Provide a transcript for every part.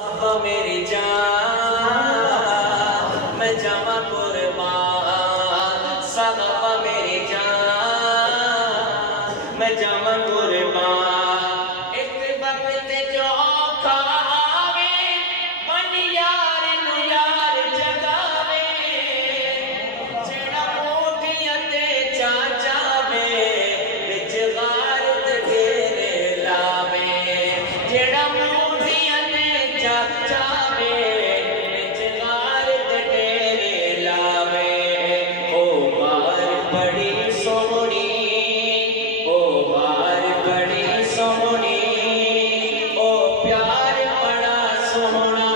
میری جان میں جمع قربان صحابہ میری جان میں جمع قربان ایک وقت جو کھاوے من یار نو یار جگاوے جڑا موٹیاں تے چاچاوے وچ غارت گھیرے لاوے جڑا موٹیاں تے چاچاوے وچ غارت گھیرے لاوے او بار بڑی سونی او بار بڑی سونی او پیار بڑا سونا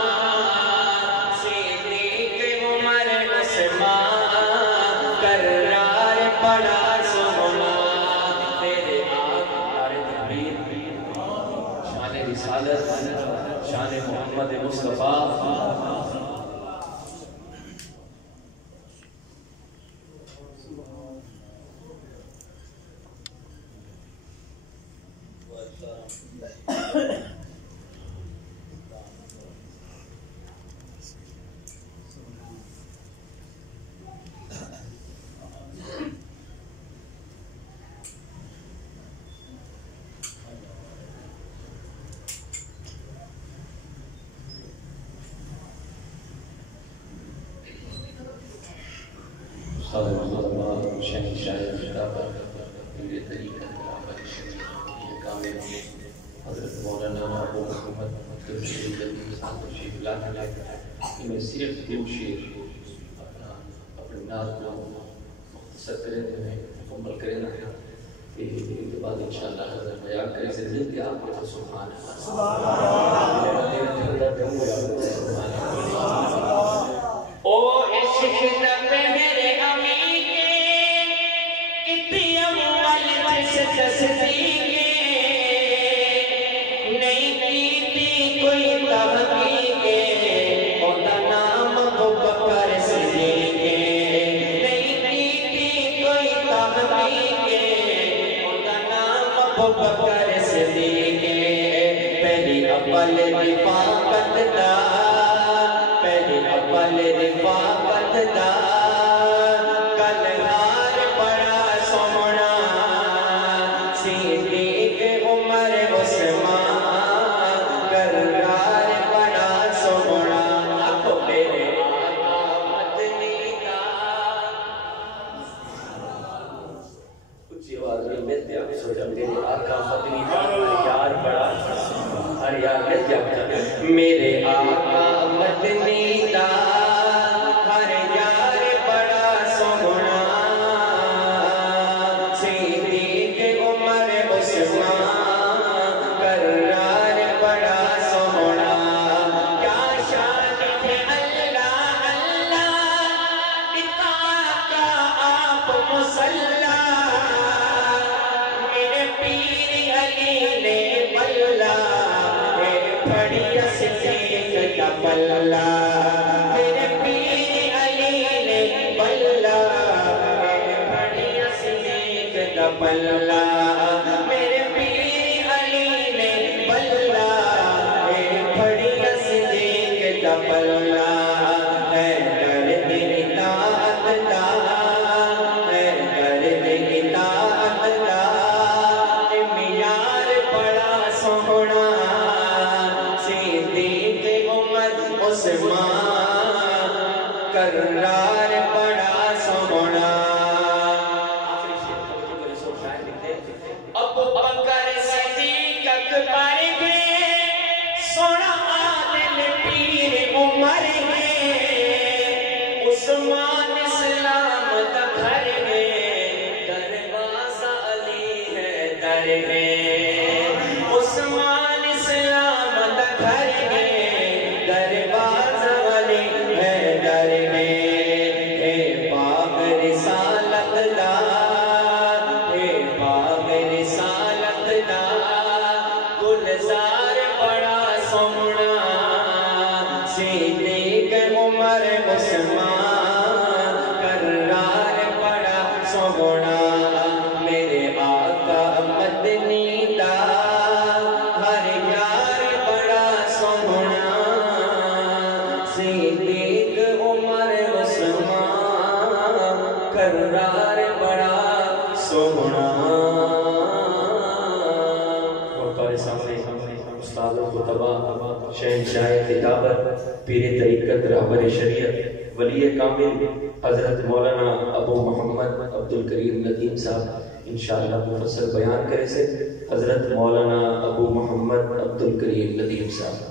صدیق عمر عثمان کرار بڑا سونا تیرے آقا نعرہ تکبیر شان رسالت شان محمد مصطفیٰ حضرت مولانا ابو محمد میں صرف دو شیر اپنے ناز کو مختصر کریں میں مکمل کریں نا کہ ان کے بعد انشاءاللہ حضرت بیان کریں سے دل کے آپ کو سبحان او عشق تب میرے امی کے اتنی اموال جس تصدیق نہیں کیتی کوئی تحقیق اوندہ نام ابو بکر صدیق نہیں کیتی کوئی تحقیق اوندہ نام ابو بکر صدیق پہلی اول رفاقت دا پہلی اول رفاقت دا کلہار بڑا سونا صدیق عمر عثمان کرار بڑا سونا آنکھوں میرے آقا مدنی کا کچھ آواز میں ملتے آپ سوچا میرے آقا مدنی کا یار بڑا ہر یار ملتے آپ میرے آقا مدنی کا ہر یار بڑا سونا صدیق عمر عثمان کرار بڑا سونا کیا شان ہے اللہ اللہ پتا کا آپ مسلح میرے پیر علی نے بلّا بڑی صدیق کا بلّا میرے پیر علی نے بلّا بڑی صدیق کا بلّا میرے پیر علی نے بلّا بڑی صدیق کا بلّا ہے درد اطاعت دا ہے درد اطاعت دا معیار بڑا سونا صدیق عمر عثمان کرار بڑا سونا آخری شیر توجہ کرے سو شاعر لکھتے ابو بکر صدیق اکبر ہے سونا عادل پیر عمر ہے عثمان اسلام کا گھر ہے دروازہ علی ہے در ہے عثمان اسلام کا گھر ہے دروازہ علی ہے در ہے اے باغ رسالت دا اے باغ رسالت دا گلزار بڑا سونا صدیق عمر عثمان کرار بڑا سونا میرے آقا مدنی شہنشاہ خطابت پیر طریقت رہبر شریعت ولی کامل حضرت مولانا ابو محمد عبد الکریم ندیم صاحب انشاءاللہ مفصل بیان کرے سے حضرت مولانا ابو محمد عبد الکریم ندیم صاحب.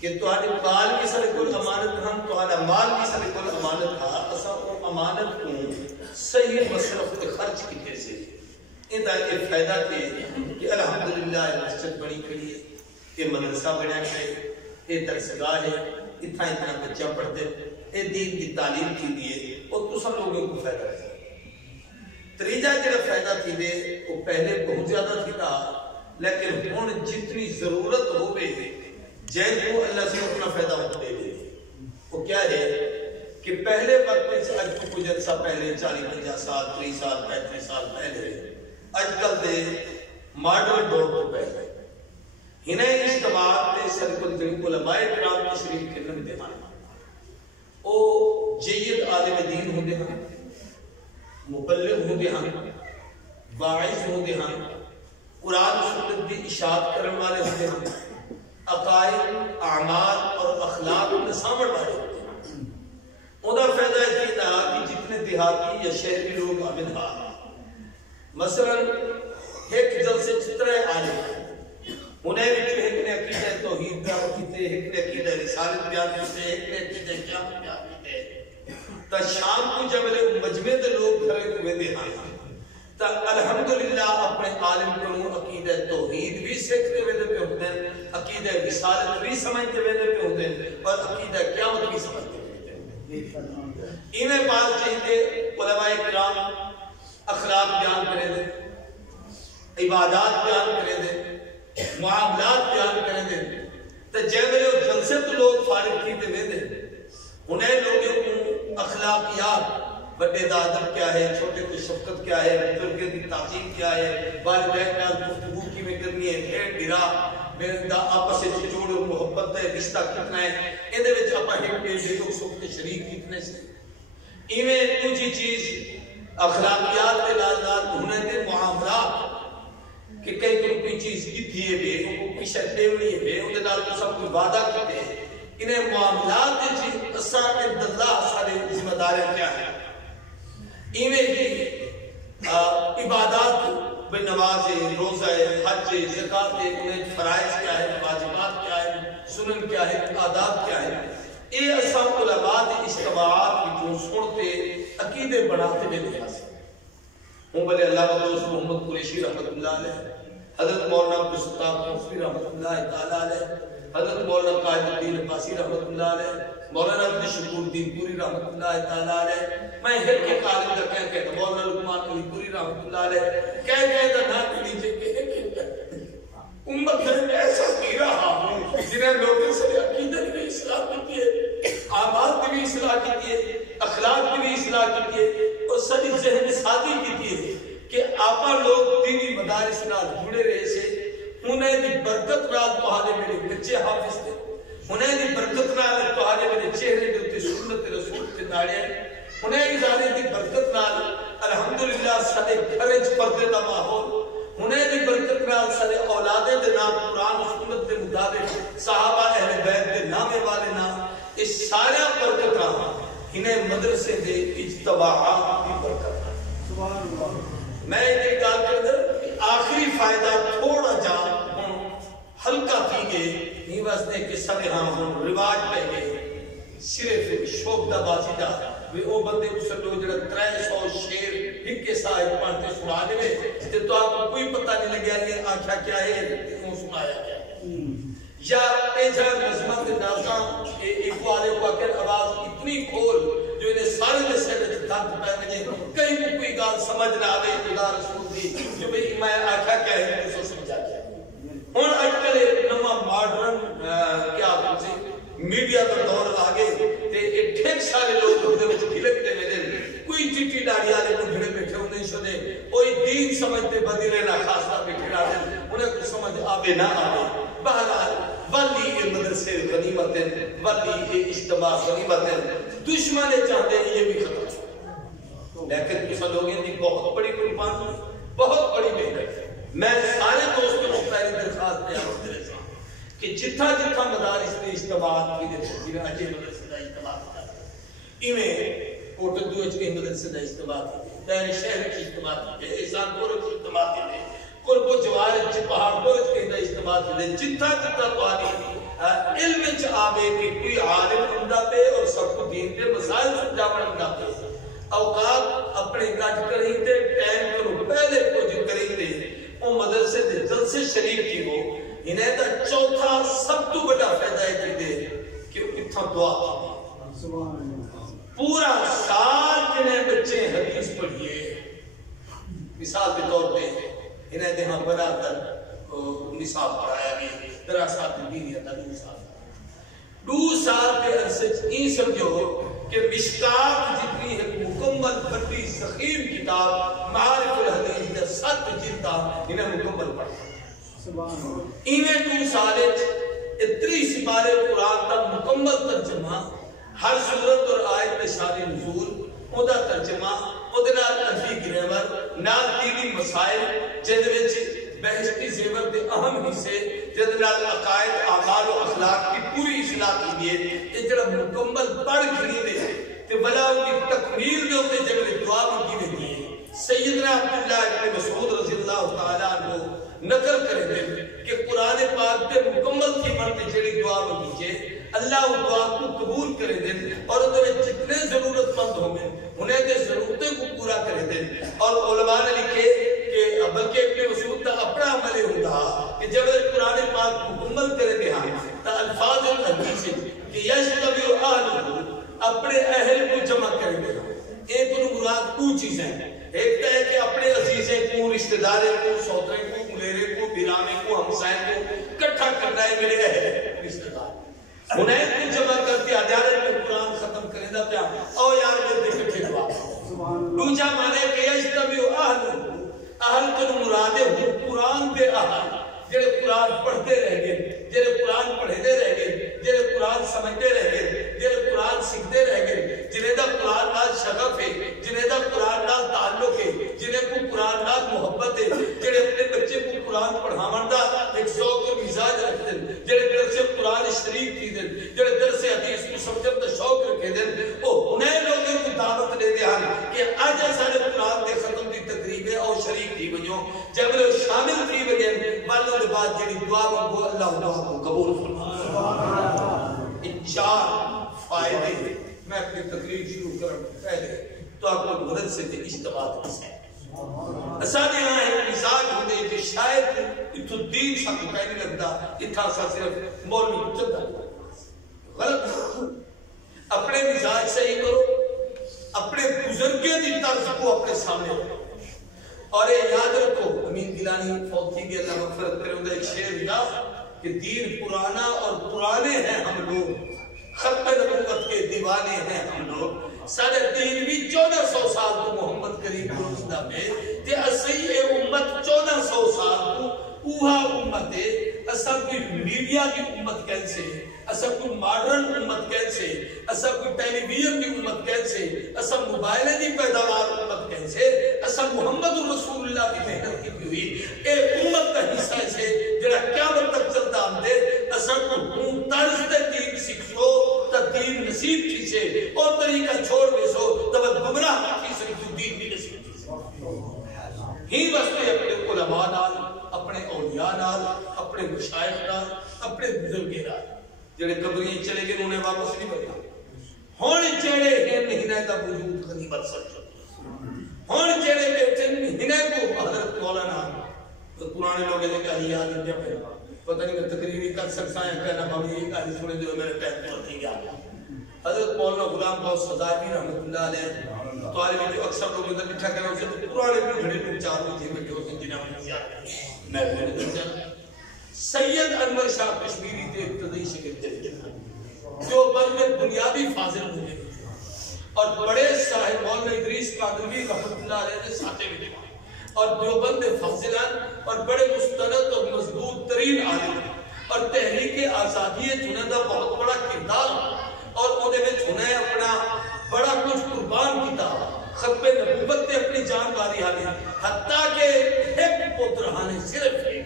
کہ تہاڈے مال بھی سارے کول امانت ہم تہاڈا مال بھی سارے کول امانت ہا اسا او امانت کو صحیح مصرف تے خرچ کیتے سے ایندا یہ فائدہ تے کہ الحمدللہ مسجد بڑی کھڑی ہے یہ مدرسہ بنیا ہے یہ درسگاہ ہے اتنا اتنا بچہ پڑھتے یہ دین کی تعلیم کی دیے وہ تساں لوگوں کو فائدہ ہے تریجا جڑا فائدہ تھی دے وہ پہلے بہت زیادہ تھی تھا لیکن ہن جتنی ضرورت ہوے جن کو اللہ سے اتنا فائدہ دے دے وہ کیا ہے کہ پہلے وقت میں اج کو کچھ عرصہ پہلے 40-50 سال 30 سال 35 سال پہلے اج کل دے ماڈرن دور تو پہلے انہیں اجتماعات تے سرکل جڑی علماء کرام تشریف کرن دے ہن او جید عالم دین ہوندے ہیں مبلغ ہوندے ہیں واعظ ہوندے ہیں قرآن سنت دی اشاعت کرن والے ہوندے ہیں عقائد اعمال اور اخلاق نسامڑ والے ہوندے ہیں اوندا فائدہ یہ تھا کہ جتنے دیہاتی یا شہری لوگ عامل ہاں مثلا ایک جلسے چترے عالم انہیں بھی ایک نے عقیدہ توحید بیان کیتے ایک نے عقیدہ رسالت بیان کیتے ایک نے عقیدہ قیامت بیان کیتے تا شام کو جب مجمع دے لوگ گھرے کو ویندے ہاں تا الحمدللہ اپنے عالم کو عقیدہ توحید بھی سیکھتے ویندے پہ ہوتے ہیں عقیدہ رسالت بھی سمجھتے ویندے پہ ہوتے ہیں اور عقیدہ قیامت بھی سمجھتے ہیں ایویں بات چاہیے علماء کرام اخلاق بیان کریں دے عبادات بیان کریں دے معاملات بیان کریں دے تو جب وہ جلسے تو لوگ فارغ کی دے ویندے انہیں لوگوں کو اخلاقیات بڑے ادب کیا ہے چھوٹے کو شفقت کیا ہے بزرگوں کی تعظیم کیا ہے والدین نال گفتگو کی میں کرنی ہے بھیڑ بھرا آپس سے جوڑ محبت ہے رشتہ کتنا ہے اندے وچ اپا ایک دو سکھ کے شریک کتنے سے ایویں دوجی چیز اخلاقیات کے نال ہونے دے معاملات کہ کئی کوئی چیز کیتی ہے بے کوئی شے دیونی ہے بے اون دے نال سب کوئی وعدہ کیتے ہیں انہیں معاملات وچ اساں عند اللہ سارے ذمہ دار کیا ہے ایویں ہی عبادات بے نماز روزہ حج زکات انہیں فرائض کیا ہے واجبات کیا ہے سنن کیا ہے آداب کیا ہے اے اساں علماء دی اجتماعات وچوں سنتے عقیدے بناتے دے لحاظ ہوں بلے اللہ و دوست محمد قریشی رحمت اللہ علیہ حضرت مولانا عبدالستار قوفی رحمت اللہ تعالیٰ علیہ حضرت مولانا قائد الدین عباسی رحمت اللہ علیہ مولانا عبدالشکور دین پوری رحمت اللہ تعالیٰ علیہ میں ہر کے قالب دا کہہ مولانا لقمان علی پوری رحمت اللہ علیہ کہہ دا نام لیجئے کہ امت میں ایسا کی رہا جنہیں لوگوں سے عقیدت بھی اصلاح کی ہے آباد بھی اصلاح کی ہے اخلاق بھی اصلاح کی ہے اور ساری ذہن سازی کی ہے کہ آپا لوگ دینی مدارس نال جڑے رہے سے انہیں دی برکت نال تہاڈے میرے بچے حافظ تھے انہیں دی برکت نال تہاڈے میرے چہرے دے تے سنت رسول تے داڑے انہیں ادارے دی برکت نال الحمدللہ سارے گھر وچ پردے دا ماحول انہیں دی برکت نال سارے اولادے دے نام قرآن و سنت دے مطابق صحابہ اہل بیت دے نامے والے نام اس سارے برکت نال انہیں مدرسے دے اجتماعات کی برکت سبحان اللہ میں یہ گل کر دوں آخری فائدہ تھوڑا جا ہلکا تھی گئے نہیں واسطے کہ سب ہاں رواج پہ گئے صرف شوق دا بازی دا وہ بندے کو سر لوگ جڑا 300 شیر ایک کے ساتھ پڑھتے سنا دے تے تو آپ کو کوئی پتہ نہیں لگیا یہ آنکھا کیا ہے وہ سنایا کیا ہے یا ایجا نظمت نازاں ایک والے کو اکر آواز اتنی کھول جو انہیں سارے میں سے درد پہ مجھے کہیں کوئی گال سمجھ نہ آوے خدا رسول دی جو بھی میں آنکھا کیا ہے تو سمجھا کیا ہون اٹکل ایک نمہ ماڈرن کیا آپ سے میڈیا پر دور آگے تے ایک ٹھیک سارے لوگ دے وچ بھلکتے میں دے کوئی چٹی ڈاڑی والے کو گھڑے بیٹھے ہوندے شدے کوئی دین سمجھتے بدی لینا خاصا بیٹھے ڈالے انہیں کچھ سمجھ آوے نہ آوے بہرحال ولی یہ مدرسے غنیمت ہے ولی یہ اجتماع غنیمت ہے دشمن چاہتے ہیں یہ بھی ختم لیکن کسا لوگیں دی بہت بڑی قربان بہت بڑی محنت میں سارے دوستوں کو پہلی درخواست دیا کہ جتھا جتھا مدارس نے اجتماعات کی دے جنہیں اجے مدرسے دا اجتماع کرتا انہیں کوٹل دو اجکے مدرسے دا اجتماع کی دیر شہر کی اجتماع کی احسان پور کی اجتماع کی قرب و جوار پہاڑ پور کی اجتماع کی جتھا جتھا پانی علم چ آوے کہ کوئی عالم عمدہ پہ اور سب کو دین دے مسائل سمجھاون عمدہ پہ اوقات اپنے کٹ کریں تے ٹائم کرو پہلے کچھ کریں تے وہ مدرسے دے جلسے شریف کی ہو انہیں دا چوتھا سب تو بڑا فائدہ ہے کہ دے کہ اتھا دعا پورا سال مثال کے طور پہ انہیں دے ہاں برادر نصاب پڑھایا بھی دراسات دین یا 2 سال کے عرصے یہ سمجھو کہ مشکات جتنی ہے مکمل بڑی ضخیم کتاب معارف الحدیث یا 7 جلدہ انہیں مکمل پڑھا انہیں 2 سال 30 سپارے قرآن کا مکمل ترجمہ ہر صورت اور آیت میں شان نزول اودا ترجمہ اودے نال عربی گرامر نال دینی مسائل جہد وچ بہشتی زیور دے اہم حصے جہد نال عقائد اعمال و اخلاق کی پوری اصلاح کی ہے یہ جڑا مکمل پڑھ گھنی دے تے بلا ان کی تکمیل دے اوتے جڑے دعا کی ویندی ہے سیدنا عبداللہ ابن مسعود رضی اللہ تعالی عنہ نقل کرے دے کہ قرآن پاک دے مکمل کی مرتے جڑی دعا مانگی اللہ وہ دعا کو قبول کرے دیں اور انہیں جتنے ضرورت مند ہوں گے انہیں دے ضرورتیں کو پورا کرے دیں اور علماء نے لکھے کہ بلکہ ابن مسعود کا اپنا عمل ہوتا کہ جب قرآن پاک مکمل کرے دے ہاں تا الفاظ الحدیث کہ یشتبیو اہلہ اپنے اہل کو جمع کرے دے ایک انہوں مراد 2 چیزیں ہیں ایک تو ہے کہ اپنے عزیزیں کو رشتہ داریں کو سوتریں کو ملیرے کو بیرامے کو ہمسائیں کو کٹھا کرنا ہے میرے اہل رشتہ دار انہیں کو جمع کرتے عدالت میں قرآن ختم کریں دا پیا او یار میرے کٹھے دعا دوجہ مانے کہ یشتبیو اہل کو مرادے ہوں قرآن دے اہل جڑے قرآن پڑھتے رہ گئے جڑے قرآن پڑھتے رہ گئے جڑے قرآن سمجھتے رہ گئے جڑے قرآن سکھتے رہ گئے جنہیں دا قرآن نال شغف ہے جنہیں دا قرآن نال تعلق ہے جنہیں کو قرآن نال محبت ہے جڑے اپنے بچے کو قرآن پڑھاون دا ایک ذوق و مزاج رکھتے ہیں جڑے درس قرآن شریف کی دیں جڑے درس حدیث کو سمجھن دا شوق رکھے دیں او انہیں لوگوں کو دعوت دے دیا کہ آج سارے قرآن دے ختم دی تقریب ہے اور شریک تھی بنیوں جب وہ شامل تھی بنیوں والوں کے بعد جڑی دعا مانگو اللہ دعا کو قبول فرمائے ان 4 فائدے میں اپنی تقریر شروع کروں پہلے تو آپ کو مدد سے اجتماع کسے اسانے ہاں ایک مزاج ہوتے کہ شاید اتو دین سا کو کہنے لگتا اتھا سا صرف مولوی چلتا غلط اپنے مزاج سے ہی کرو اپنے بزرگے دی طرز کو اپنے سامنے رکھو اور یہ یاد رکھو امین گیلانی فوت تھی کہ اللہ مغفرت کرے ہوتا ایک شعر یا کہ دین پرانا اور پرانے ہیں ہم لوگ ختم نبوت کے دیوانے ہیں ہم لوگ سارے دین بھی 1400 سال تو محمد کریم روزدہ میں تے اسی اے امت 1400 سال کو اوہا امت ہے اسا کوئی میڈیا کی امت کیسے اسا کوئی ماڈرن امت کیسے اسا کوئی ٹیلی ویژن کی امت کیسے اسا موبائل کی پیداوار امت کیسے اسا محمد رسول اللہ کی محنت کی ہوئی اے امت کا حصہ سے جڑا قیامت تک چلتا ہم دے اسا کو طرز دین سکھو تا دین نصیب کی سے اور طریقہ چھوڑ بیسو تب گمراہ کی سے دین بھی نصیب کی سے ہی واسطے اپنے علماء نال اپنے اولیاء نال اپنے مشائخ نال اپنے بزرگے نال جڑے قبریاں چلے گئے انہیں واپس نہیں بننا ہون چڑے ہیں مہینہ کا وجود غنیمت سمجھو ہون چڑے بیٹھے مہینہ کو حضرت مولانا پرانے لوگ نے کہا یاد رکھا پہ پتہ نہیں میں تقریری کر سکتا ہے کہنا بابی یہ کہانی سنے جو میرے ٹائم پر تھی گیا حضرت مولانا غلام بہت صداقی رحمت اللہ علیہ طالب جو اکثر لوگ ادھر بٹھا کرنا اسے پرانے بھی گھڑے لوگ چاروں تھے میں جو جنہاں میں زیادہ میں بولے درجہ سید انور شاہ کشمیری تے ابتدائی شکل جلدے جو بند بنیادی فاضل ہوئے اور بڑے صاحب مولانا ادریس قادری رحمت اللہ علیہ نے ساتھے بھی دیکھا اور دیوبند فاضلان اور بڑے مستند اور مضبوط ترین عالم اور تحریک آزادی چنندہ بہت بڑا کردار اور انہیں میں چنے اپنا بڑا کچھ قربان کیتا ختم نبوت نے اپنی جان باری حالی حتیٰ کہ ایک پوترہانے صرف ہے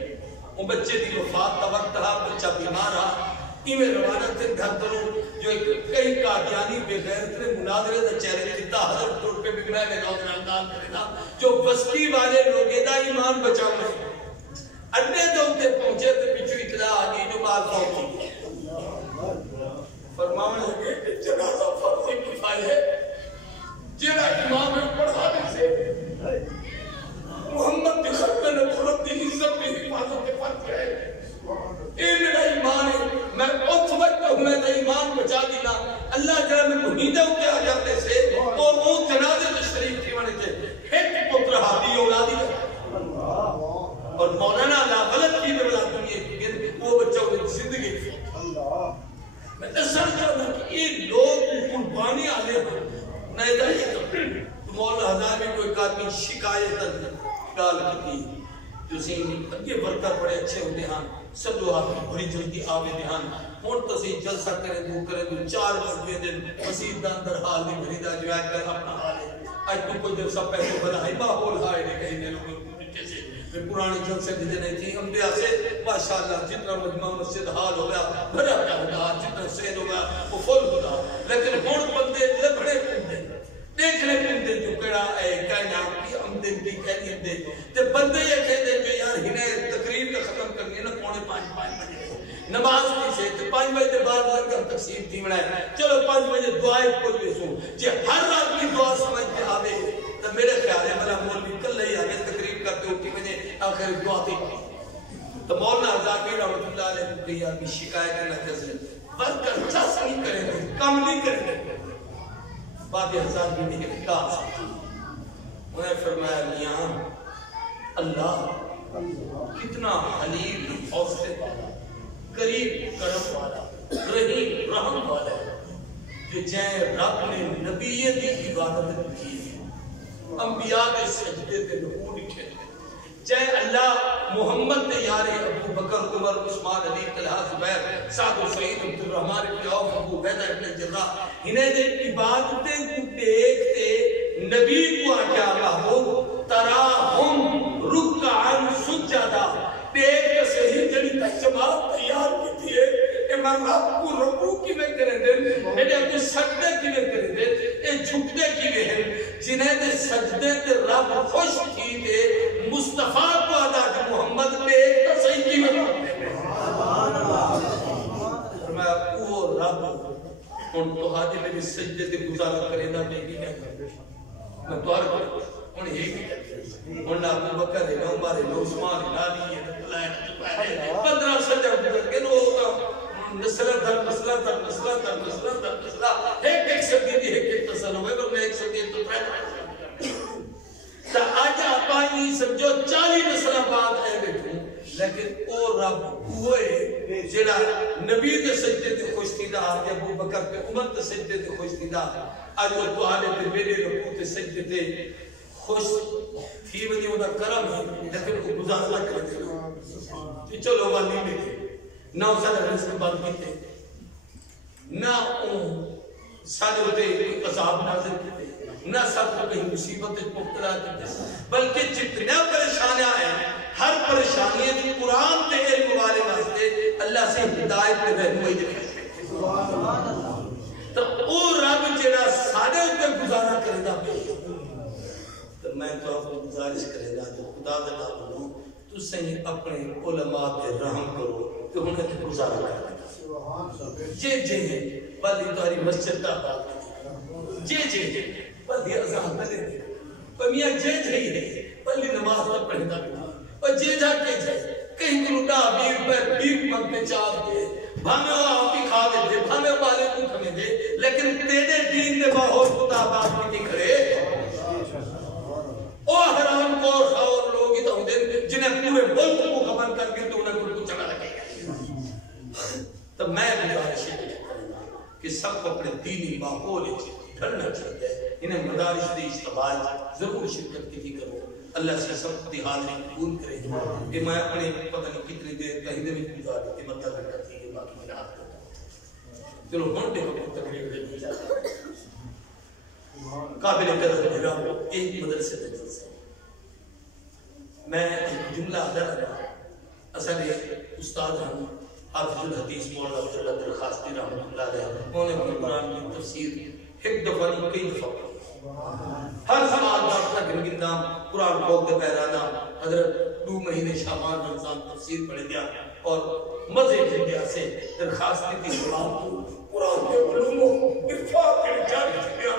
وہ بچے دی وفات کا وقت رہا بچہ بیمار رہا ایمیں روانہ تھے گھر کروں جو کئی قادیانی بے غیرت نے مناظرے دا چہرے دیتا حضرت طور پہ بگڑا ہے نوز رمضان کرنا جو بستی والے لوگے دا ایمان بچا ہوئے اڈے دوتے پہنچے تو پچھو اطلاع آگئی جو بات پہنچی فرماؤں لگے کہ جنازہ فرضی کفائی ہے جنہ امام پڑھانے سے محمد کی ختم نبوت کی عزت کی حفاظت کے فرض ہے اے میرا ایمان ہے میں اتھ وقت ہوں میں ایمان بچا دینا اللہ جرہ میں مہیدہ کے آ جاتے سے اور وہ جنازے تو شریف تھی وانے تھے ایک پتر ہاتھی اولادی آدمی شکایت گال کی تسی اگے برکت بڑے اچھے ہوتے ہیں سدو آپ بڑی جلدی آوے دے ہن ہن تسی جلسہ کرے دو 4 بجے دن مسجد دا اندر حال دی بھری دا جو کر اپنا حال ہے اج تو کوئی جلسہ پہلے بنائی ماحول ہائے نے کہیں لوگ جیسے پرانے جلسے دی نہیں تھی انبیاء سے ماشاءاللہ جتنا مجمع مسجد حال ہو گیا بھرا ہوگا جتنا سید ہوگا وہ فل ہوگا لیکن ہن بندے لبڑے پندے دیکھ لے پندے جو کڑا ہے کہنا کی آمدن کی کہنی دے تے بندے یہ کہتے کہ یار ہنے تقریر کا ختم کرنی ہے نا 4:45 بجے نماز کی سے 5 بجے بعد لنگر تقسیم تھی بنائے چلو 5 بجے دعائیں پڑھ لیسوں جی ہر رات کی دعا سمجھ کے آوے تو میرے خیال ہے ملا مولوی کل لئی آگے تقریب کرتے ہوتی مجھے آخر دعا تھی تو مولانا عزاقی رحمت اللہ علیہ کہ آدمی شکایت کرنا جزل ورکر چاس نہیں کریں گے کم نہیں کریں گے بعد حضرت بھی نہیں کہا سکتی انہیں فرمایا میاں اللہ کتنا حلیم حوصلے والا قریب کرم والا رحیم رحم والا کہ جائے رب نے نبیت کی عبادت کی انبیاء کے سجدے تے رکوع لکھے جائے اللہ محمد نے یار ابو بکر عمر عثمان علی طلحہ زبیر سعد و سعید عبد الرحمن ابن عوف ابو عبیدہ ابن جراح انہیں دے عبادتیں کو دیکھتے نبی کو آکیا محبوب تراہم رکعا سجدہ دیکھ کے صحیح جڑی تک جماعت تیار کی تھی امام رب کو رکوع کی میں کریں دے انہیں کو سجدے کی میں کریں دے اے جھکدے کی میں ہیں جنہیں دے سجدے تے رب خوش کی دے مصطفیٰ کو ادا کہ محمد پہ ایک تا صحیح کی میں کرتے ہیں فرمایا وہ رب ان تو حاجی میں بھی سجدے تے گزارا کرے نا میں بھی کیا کرتے میں تو ہر انہیں ہی بھی کرتے ہیں انہیں ابو بکر ہے عمر ہے عثمان ہے علی ہے 15 سجدہ گزر کے لوگ نسلہ در نسلہ در نسلہ در نسلہ در نسلہ ایک سجدے دی ایک تصل ہوئے ورنہ ایک سجدے تو پرائے تا آج آپ آئی سمجھو 40 نسلہ بعد ہے بیٹھوں لیکن او رب ہوئے جڑا نبی دے سجدے تے خوش تھی دا آج ابو بکر تے عمر تے سجدے تے خوش تھی دا آج وہ دعانے تے میرے رکوع تے سجدے تے خوش تھی ونی ہونا کرم ہے لیکن وہ گزار نہ کرتے چلو والی میں تھے نہ سارے رزق بند کیتے نہ سارے ہوتے عذاب نازل کیتے نہ سب کو کہیں مصیبت مبتلا کیتے بلکہ جتنا پریشانیاں ہیں ہر پریشانی دی قرآن تے علم والے واسطے اللہ سے ہدایت تے رہنمائی دکھائے تو او رب جڑا سارے اوپر گزارا کرے گا تو میں تو آپ کو گزارش کرے گا تو خدا دا بولوں تو صحیح اپنے علماء پہ رحم کرو کہ انہیں تو گزارا کرنا جے ہیں بلی تاری مسجد دا بات جے بلی ازان دے پمیاں جے ہی ہے بلی نماز دا پڑھنا اور جے جا کے جائے کہیں گلوٹا بیر پر بیر مگنے چاہ دے بھامے وہ آپ ہی کھا دے بھامے والے کو کھنے دے لیکن تیرے دین نے باہور خدا بات میں نہیں کھڑے او حرام کو خور لوگ ہی تو ہوتے جنہیں پورے ملک کو خبر کر کے تو انہیں کچھ چڑھا لگے گا تو میں گزارش کہ سب کو اپنے دینی ماحول ڈھلنا چاہیے انہیں مدارس دی اشتغال ضرور شرکت کی کرو اللہ سے سب کی حاضری قبول کرے کہ میں اپنے پتہ نہیں کتنی دیر کہیں دے میں گزار دیتی مدد کرتی ہے باقی میں رات کرتا چلو گھنٹے کو تقریب دے دی جاتا قابل قدر میرا ایک مدرسے دے جلسے میں جملہ ادا رہا اصل استاد ہم حافظ الحدیث مولانا عبداللہ درخواستی رحمت اللہ علیہ انہوں نے اپنے قرآن کی تفسیر ایک دفعہ نہیں کئی دفعہ ہر سال باقتا گنگندام قرآن پوک دے بہرانا حضرت 2 مہینے شعبان رمضان تفسیر پڑھے دیا اور مزے کے دیا سے درخواستی کی زبان کو قرآن کے علوم و عرفات کے جاری دیا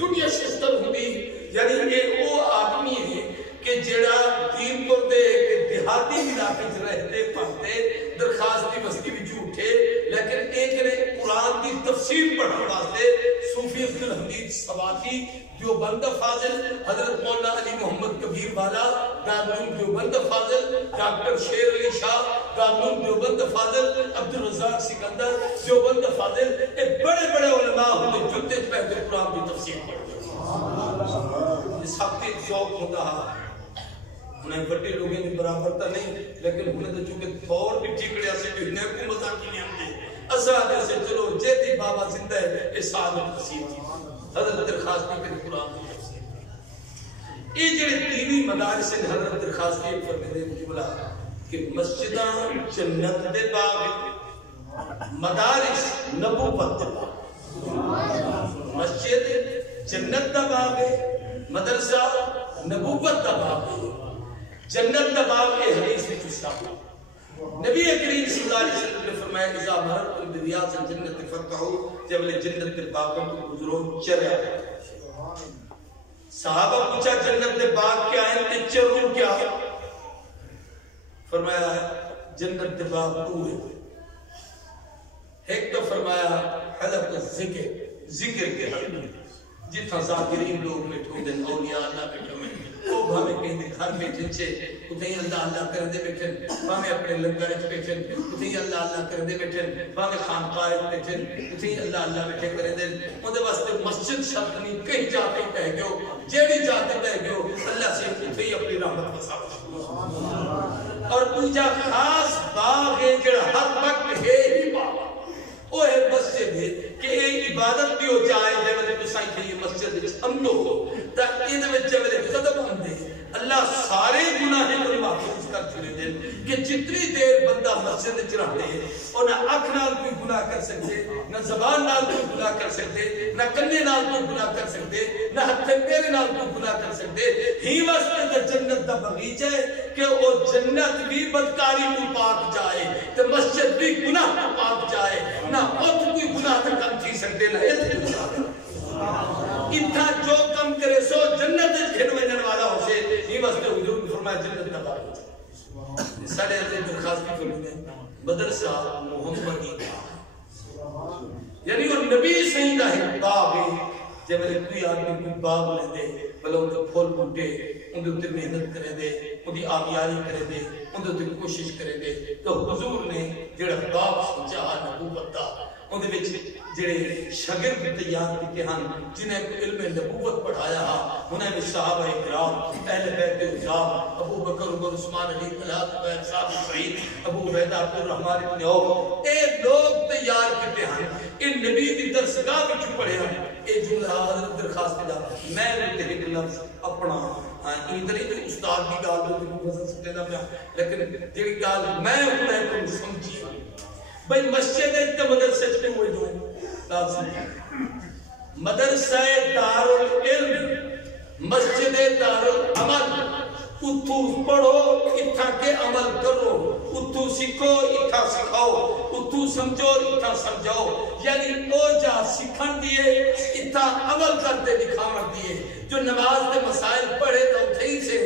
دنیا شستر ہوتی یعنی یہ وہ آدمی ہے کہ جڑا دین پر دے دیہاتی علاقے سے رہتے پڑھتے درخواستی بستی بھی جھوٹے لیکن ایک نے قرآن کی تفسیر پڑھنے واسطے صوفی عبد الحمید سواتی دیوبند فاضل حضرت مولانا علی محمد کبیر والا دارالعلوم دیوبند فاضل ڈاکٹر شیر علی شاہ دارالعلوم دیوبند فاضل عبد الرزاق سکندر دیوبند فاضل ایک بڑے بڑے علماء ہوتے جتے پہلے قرآن کی تفسیر پڑھتے سب ایک ذوق ہوتا ہے انہیں بڑے لوگوں نے برابر تا نہیں لیکن انہیں تو چونکہ دور بھی ٹکڑیا سے جو انہیں کو مزا کی نہیں آتے اسادے سے چلو جیتی بابا زندہ ہے اس سعادت نصیب حضرت درخواست کی قرآن کی تفسیر یہ جو دینی مدارس سے حضرت درخواست کی فرمائے دے بولا کہ مسجداں جنت دے باغ مدارس نبوت دے باغ مسجد جنت دا باغ ہے مدرسہ نبوت دا باغ ہے جنت دا باغ ہے حدیث میں چستا نبی کریم صلی اللہ علیہ وسلم نے فرمایا اذا مررتم بریاض الجنت فارتعوا جبل جنت کے باغوں کو گزرو چریا صحابہ پوچھا جنت کے باغ کیا ہیں تے چرو کیا فرمایا جنت کے باغ تو ہے ایک تو فرمایا حلق الذکر ذکر کے حلق جتنا ذاکرین لوگ بیٹھو دن اولیاء اللہ بیٹھو میں وہ بھامے کہیں دے گھر بیٹھن چھے اتنی اللہ اللہ کرن دے بیٹھن بھامے اپنے لنگر اچ بیٹھن اتنی اللہ اللہ کرن دے بیٹھن بھامے خانقاہ اچ بیٹھن اتنی اللہ اللہ بیٹھے کرن دے اندے واسطے مسجد شرط نہیں کہیں جاتے کہہ گئو جیڑی جاتے کہہ گئو اللہ سے اتنی اپنی رحمت بسا اور دوجا خاص باغ ہے جڑا ہر وقت ہے ہی باغ وہ ہے مسجد ہے کہ ایک عبادت بھی ہو جائے جب میں تو سائیں کہ یہ مسجد ہم تو ہو تاکہ ان میں جب میں قدم ہم دے اللہ سارے گناہ کو محفوظ کر چھوڑے دیں کہ جتنی دیر بندہ مسجد چ رہتے ہیں اور نہ آنکھ نال کوئی گناہ کر سکتے نہ زبان نال کوئی گناہ کر سکتے نہ کنے نال کوئی گناہ کر سکتے نہ ہتھ پیرے نال کوئی گناہ کر سکتے ہی واسطے تے جنت دا باغیچہ ہے کہ وہ جنت بھی بدکاری کو پاک جائے تے مسجد بھی گناہ کو پاک جائے نہ اوت کوئی گناہ تے کم تھی سکتے نہ ایت اتھا جو کم کرے سو جنت گھن وجن والا ہو سے یہ واسطے حضور نے فرمایا جنت کا باغ سارے عزیز درخواست کی فرمائے مدرسہ محمدی یعنی وہ نبی صحیح دا ہے باغ ہے جب میرے کوئی آدمی کوئی باغ لے دے بلے ان کے پھول بوٹے ان کے اتنے محنت کرے دے ان کی آبیاری کرے دے ان کے اتنے کوشش کرے دے تو حضور نے جڑا باغ سمجھا نبوت دا ان دے وچ جڑے شاگرد تیار کیتے ہیں جنہیں علم نبوت پڑھایا انہیں بھی صحابہ کرام اہل بیت الرضوان ابو بکر عمر عثمان علی طلحہ زبیر صاحب سعید ابو عبیدہ عبد الرحمن بن عوف اے لوگ تیار کیتے ہیں ان نبی دی درسگاہ وچ پڑھے ہیں اے جملہ حضرت درخواست دا میں تے ایک لفظ اپنا ادھر ہی استاد کی گل تو فضل سکتے دا لیکن جڑی گل میں انہیں کو سمجھی بھئی مسجد تے مدرسے تے ہوئے جو مدرسہ دارالعلم مسجد دارالعمل اتھو پڑھو اتھا کے عمل کرو اتھو سکھو اتھا سکھاؤ اتھو سمجھو اتھا سمجھاؤ یعنی او جا سکھن دیئے اتھا عمل کرتے دکھاون دیئے جو نماز دے مسائل پڑھے تو اتھائی سے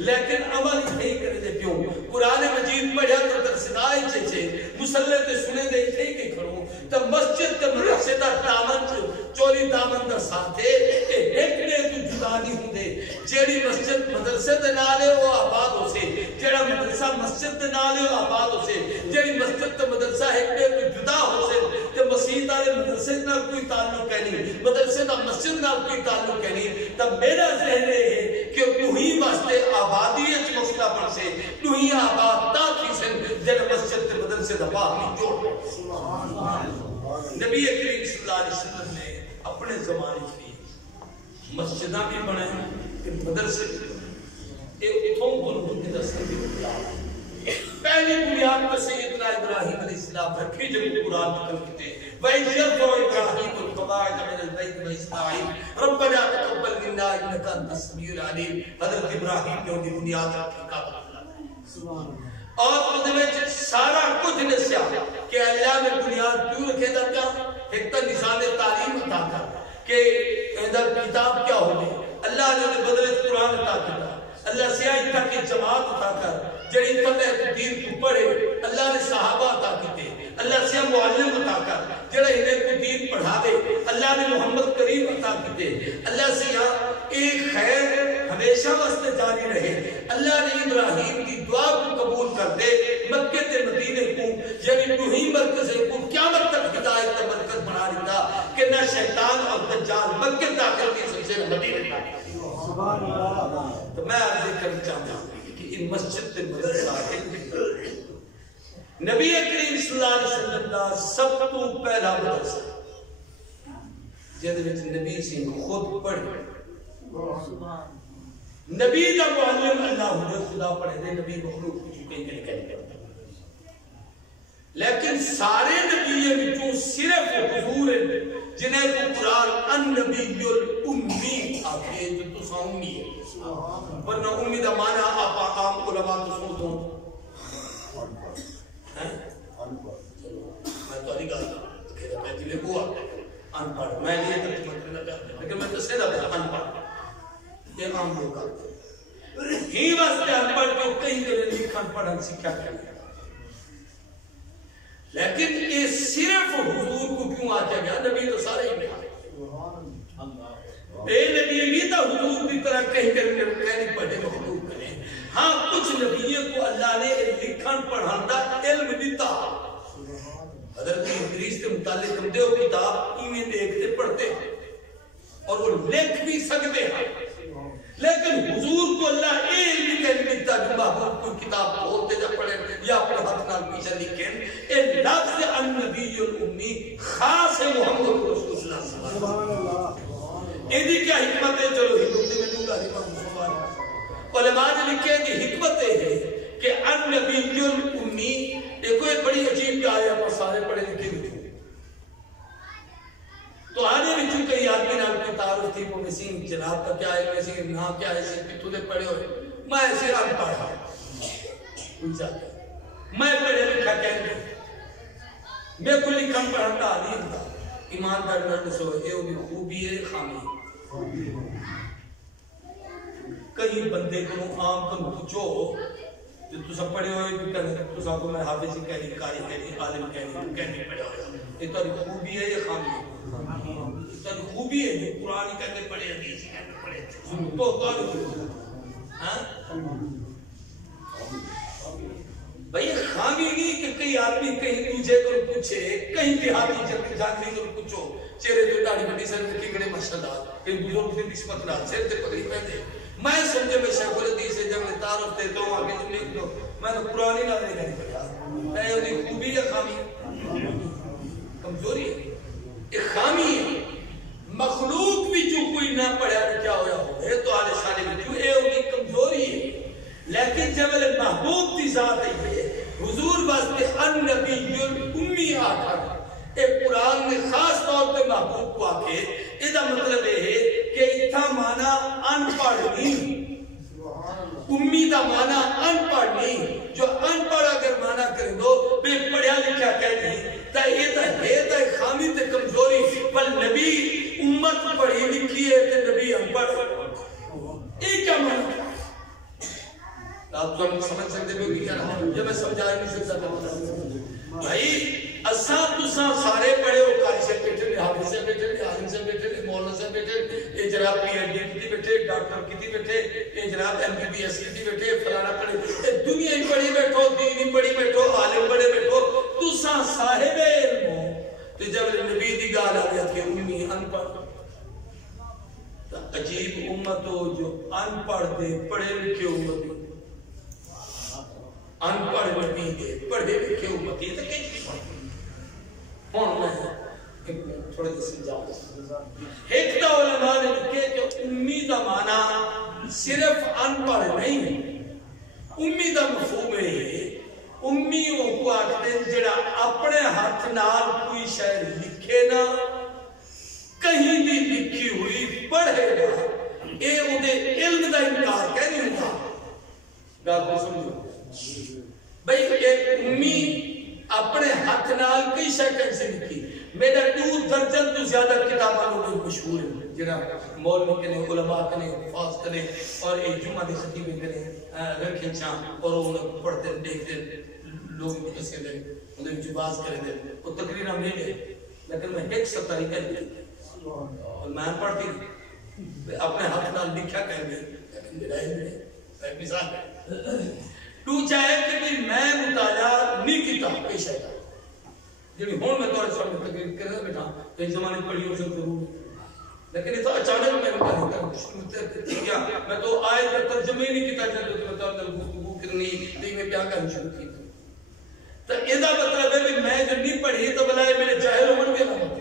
لیکن عمل اتھائی کرے دے پیوں قرآن مجید پڑھا تو درسدائی چھے مسلح تے سنے دے اتھائی کے کھڑوں تو مسجد تے مدرسے دا دامن چوری دامن دا ساتھ ہے ایک نے تو جدا نہیں ہوں دے جیڑی مسجد مدرسے دے نالے وہ آباد ہو سے جیڑا مدرسہ مسجد دے نالے وہ آباد ہو سے جیڑی مسجد تے مدرسہ ایک نے تو جدا ہو سے تے مسجد آلے مدرسے نال کوئی تعلق ہے نہیں مدرسے دا مسجد نال کوئی تعلق ہے نہیں تب میرا ذہن ہے کہ توہی واسطے آبادی اچ مسئلہ بن سے توہی آباد تا تھی سن جیڑا مسجد تے مدرسے دا باغ نہیں جوڑ نبی کریم صلی اللہ علیہ وسلم نے اپنے زمانے کی مسجدہ بھی بنائیں مدرسے اتھوں بنیاد دستہ بھی پہلی بنیاد پر سیدنا ابراہیم علیہ السلام رکھی جب قرآن نقل کیتے وَإِذْ يَرْفَعُ إِبْرَاهِيمُ الْقَوَاعِدَ مِنَ الْبَيْتِ وَإِسْمَاعِيلُ رَبَّنَا تَقَبَّلْ مِنَّا إِنَّكَ أَنْتَ السَّمِيعُ الْعَلِيمُ حضرت ابراہیم نے ان کی بنیاد رکھی کعبہ اور ان میں سارا کچھ نسیا کہ اللہ نے بنیاد کیوں رکھے دا کیا ایک تا نظام تعلیم عطا کر کہ اندر کتاب کیا ہوگی اللہ نے انہیں بدلے قرآن عطا کیا اللہ سے آئی تک جماعت عطا کر جڑی طبع دین کو پڑھے اللہ نے صحابہ عطا کیتے اللہ سے معلم عطا کر جڑا انہیں کو دین پڑھا دے اللہ نے محمد کریم عطا کیتے اللہ سے ایک خیر ہمیشہ واسطے جاری رہے اللہ نے ابراہیم کی دعا کو قبول کر دے مکہ تے مدینے کو یعنی توہی مرکز کو قیامت تک ہدایت کا مرکز بنا دیتا کہ نہ شیطان اور دجال مکہ داخل کی سب سے مدینے داخل تو میں عرض کرنا چاہتا ہوں کہ ان مسجد کے مدرسہ نبی کریم صلی اللہ علیہ وسلم کا سب تو پہلا مدرسہ جہاں نبی سے خود پڑھے نبی کا معلم اللہ حضرت خدا پڑھے دے نبی مخلوق کو چکے کے لئے لیکن سارے نبی بچوں صرف حضور جنہیں کو قرآن النبی الامی آکھے جو تو سا امی ہے ورنہ امی دا معنی آپ عام علماء تو سن دوں میں تو علی گاتا کہ میں دلے کو آتا ان پڑھ میں نہیں ترجمہ کرنا چاہتا لیکن میں تو سیدھا بتا ان پڑھ یہ عام لوگ آتے ہی واسطے ان پڑھ جو کہیں دلے لکھن پڑھن سکھا کریں لیکن یہ صرف حضور کو کیوں آتا گیا نبی تو سارے ہی میں آئے اے نبی بھی تا حضور کی طرح کہیں کہیں پڑھے مخلوق کریں ہاں کچھ نبیوں کو اللہ نے لکھن پڑھان دا علم دیتا حضرت ادریس کے متعلق ہم دیو کتاب ایمیں دیکھتے پڑھتے ہیں اور وہ لکھ بھی سکتے ہیں لیکن حضور کو اللہ علم بھی کہیں دیتا جو محبوب کوئی کتاب بولتے جا پڑھیں یا اپنے ہاتھ نال پیچھے لکھیں اے لفظ النبی الامی خاص محمد رسول اللہ صلی اللہ علیہ وسلم ایدی کیا حکمت ہے چلو حکمت میں دوں گا حکمت علماء نے لکھے کہ حکمت ہے کہ النبی الامی ایک بڑی عجیب آیا پر سارے پڑھے لکھے بھی تھے تو آنے بھی چونکہ کئی آدمی نام کی تعارف تھی وہ مسیح جناب کا کیا ہے مسیح نام کیا ہے اسے کتو دے پڑھے ہوئے میں ایسے رام پڑھا میں پڑھے لکھا کہنے میں کو لکھا پڑھتا آدھی تھا ایمان پر نرد سو ہے وہ بھی خوبی ہے خامی کئی بندے کو عام کو پوچھو جو تو سب پڑھے ہوئے بھی کہنے تو سب کو میں حافظ ہی کہنی قاری کہنی عالم کہنی پڑھا ہوئے یہ تو خوبی ہے یہ خامی ہے تو خوبی ہے جو قرآن کہتے پڑھے حدیث کہتے پڑھے تو بھئی خامی نہیں کہ کئی آدمی کہیں مجھے کو پوچھے کہیں دیہاتی جاننے کو پوچھو چہرے تو داڑھی بڑی سر میں کنگڑے ماشاءاللہ کہیں بزرگ سے نسبت نہ سر تے پگڑی پہنے میں سمجھے میں شیخ الحدیث سے جب میں تعارف دیتا ہوں آگے تم لکھ دو میں تو قرآن ہی نہ نہیں پڑھا میں انہیں خوبی ہے خامی کمزوری ہے ایک خامی ہے مخلوق بھی جو کوئی نہ پڑھا کیا ہویا ہو ہے تو آلے شانے بھی جو اے انہیں کمزوری ہے لیکن جب محبوب کی ذات ہے حضور واسطے النبی الامی آتا ایک قرآن نے خاص طور پہ محبوب کو آکے ایدہ مطلب ہے کہ اتھا مانا ان پڑھ نہیں امی دا مانا ان پڑھ نہیں جو ان پڑھ اگر مانا کریں دو بے پڑھیا لکھا کہتے ہیں تا یہ تا ہے تا خامی تے کمزوری بل نبی امت پڑھی لکھی ہے تے نبی ان پڑھ یہ کیا مانا آپ تو ہم سمجھ سکتے بھی ہوگی کیا رہا جب میں سمجھا نہیں سکتا بھائی اساں تساں سارے پڑھے ہو قاری سے بیٹھے حافظ سے بیٹھے عالم سے بیٹھے مولانا سے بیٹھے اے جناب پی ایچ ڈی کیتی بیٹھے ڈاکٹر کیتی بیٹھے اے جناب ایم بی بی ایس کیتی بیٹھے فلانا پڑھے اے دنیا ہی پڑھی بیٹھو دین ہی پڑھی بیٹھو عالم پڑھے بیٹھو تساں صاحب علم ہو تو جب نبی دی گال آ گیا کہ امی ان پڑھ عجیب امت ہو جو ان پڑھ دے پڑھے لکھے امت ان پڑھ نبی دے پڑھے لکھے امت یہ تو کہیں بھی پڑھتے ہون میں تھوڑے سے سمجھاؤں ایک دا علماء نے لکھے کہ امی دا معنی صرف ان پڑھ نہیں امی دا مفہوم ہے امیوں کو آکھتے جڑا اپنے ہاتھ نال کوئی شاید لکھے نا کہیں بھی لکھی ہوئی پڑھے گا اے انہیں علم دا انکار کہہ نہیں ہوتا بات کو سمجھو بھئی ایک امی اپنے ہاتھ نال کئی شکل سے لکھی میرا 2 درجن تو زیادہ کتاباں لوگ مشہور ہیں جنہاں مولوی کنے علماء کنے حفاظ کنے اور ایک جمعہ دے خطیبے کنے رکھیں چاہاں اور انہیں پڑھتے دیکھتے لوگ متسے دیں انہیں جباز کرے دیں وہ تقریرہ میں لے لیکن میں ایک سب طریقہ لکھیں اور میں پڑھتی اپنے ہاتھ نال لکھا کہیں گے لیکن میرا ہی نہیں ایک مثال ہے تو چاہے کہ میں مطالعہ نہیں کیتا پیش ہے جب ہون میں تو سامنے تقریر کرنا بیٹا تو اس زمانے پڑھی ہو سب ضرور لیکن یہ تو اچانک میں کیا میں تو آئے کا ترجمہ ہی نہیں کیتا جاتا تو بتا اندر گفتگو کرنی نہیں میں کیا کرنا شروع کی تو یہ مطلب ہے کہ میں جو نہیں پڑھی تو بلائے میرے جاہل عمر کے نام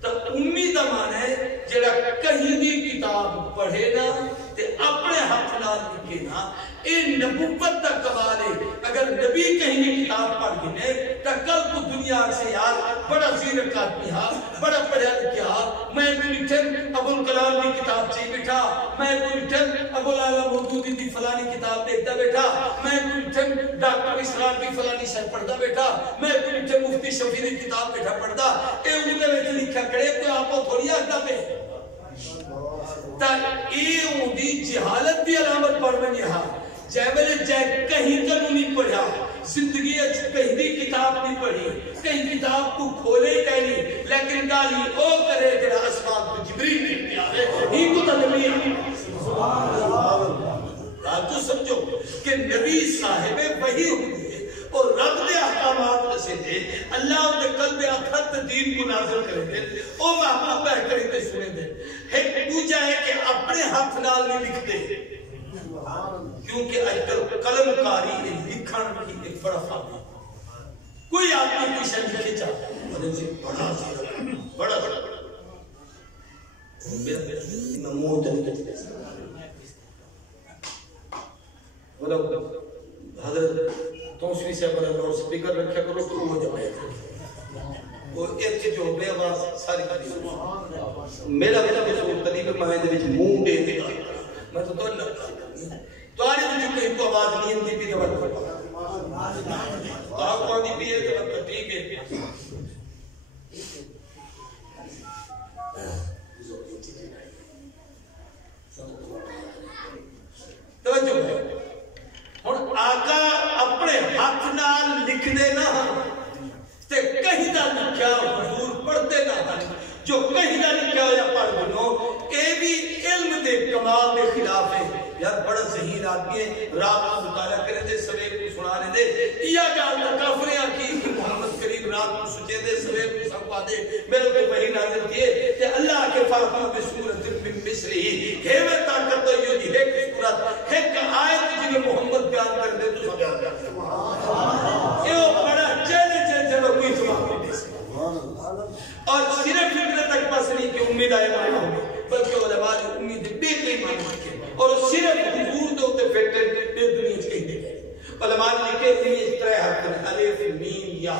تو امید مان ہے جڑا کہیں بھی کتاب پڑھے نا تے اپنے ہاتھ نال لکھے نا اے نبوت دا کمال ہے اگر نبی کہیں بھی کتاب پڑھ گئے تو کل کو دنیا سے یار بڑا زیرک آدمی ہاں بڑا پڑھا لکھا میں کو لٹھن ابو الکلام کی کتاب چاہی بیٹھا میں کو لٹھن ابو العلا مودودی کی فلانی کتاب دیکھتا بیٹھا میں کو لٹھن ڈاکٹر اسلام کی فلانی شاید پڑھتا بیٹھا میں کو لٹھن مفتی شفیع کی کتاب بیٹھا پڑھتا اے انہوں نے لکھا کڑے کوئی آپ کو تھوڑی آگتا پہ تا اے دی جہالت دی علامت پڑھ میں یہاں جیبل جائے کہیں کنو نہیں پڑھا زندگی کہیں بھی کتاب نہیں پڑھی کہیں کتاب کو کھولے کہیں لیکن گالی او کرے جڑا اسمان کو جبریل نے پیارے ہی کو تنبیہ تو سمجھو کہ نبی صاحب وحی ہوئی اور رب دے احکامات رسے دے اللہ دے قلب اخت دین کو نازل کرے دے او محبوب بہتری تے سنے دے ایک دوجہ ہے کہ اپنے ہاتھ نال نہیں لکھ دے کیونکہ اجل قلم کاری لکھن کی ایک بڑا فائدہ کوئی آدمی کوئی شے لکھے چاہتا ہے سے بڑا بڑا میرا منہ چلتے حضرت توسوی سے بڑا لاؤڈ سپیکر رکھا کرو تو ہو جائے وہ ایک جو بے آواز ساری کاری میرا قصور طریقہ میں دے وچ منہ دے دے میں تو تو آنے مجھے کہیں کو آواز نہیں اندھی بھی دبا تو آپ کو آنی بھی ہے تو ٹھیک ہے توجہ ہے اور آقا اپنے ہاتھ نال لکھ دے نہ تے کہیں دا لکھیا حضور پڑھتے نہ جو کہیں دا لکھیا ہو یا پڑھ دنو اے بھی علم دے کمال دے خلاف ہے یار بڑا ذہین آدمی ہے رات کو مطالعہ کرے دے سویب کو سنانے دے یا گال دا کافریاں کی محمد کریم رات کو سچے دے سویب کو سنپا دے میرے کو وحی نازل کیے کہ اللہ کے فاقو بسورت من مصری ہیوے طاقت تو یہ دی ایک سورت ایک آیت جنہیں محمد بیان کر دے تو سب بیان کر دے یہ بڑا چیلنج ہے جب کوئی جواب نہیں دے سکتا اور صرف فکر تک پاس نہیں کہ امید آئے مانا ہوگی بلکہ علماء نے امید بے کئی مانا ہوگی اور صرف حضور دے ہوتے فیکٹر بے دنیا چکے دے گئے علماء نے لکھے دنیا اس طرح حق کرنے الف میم یا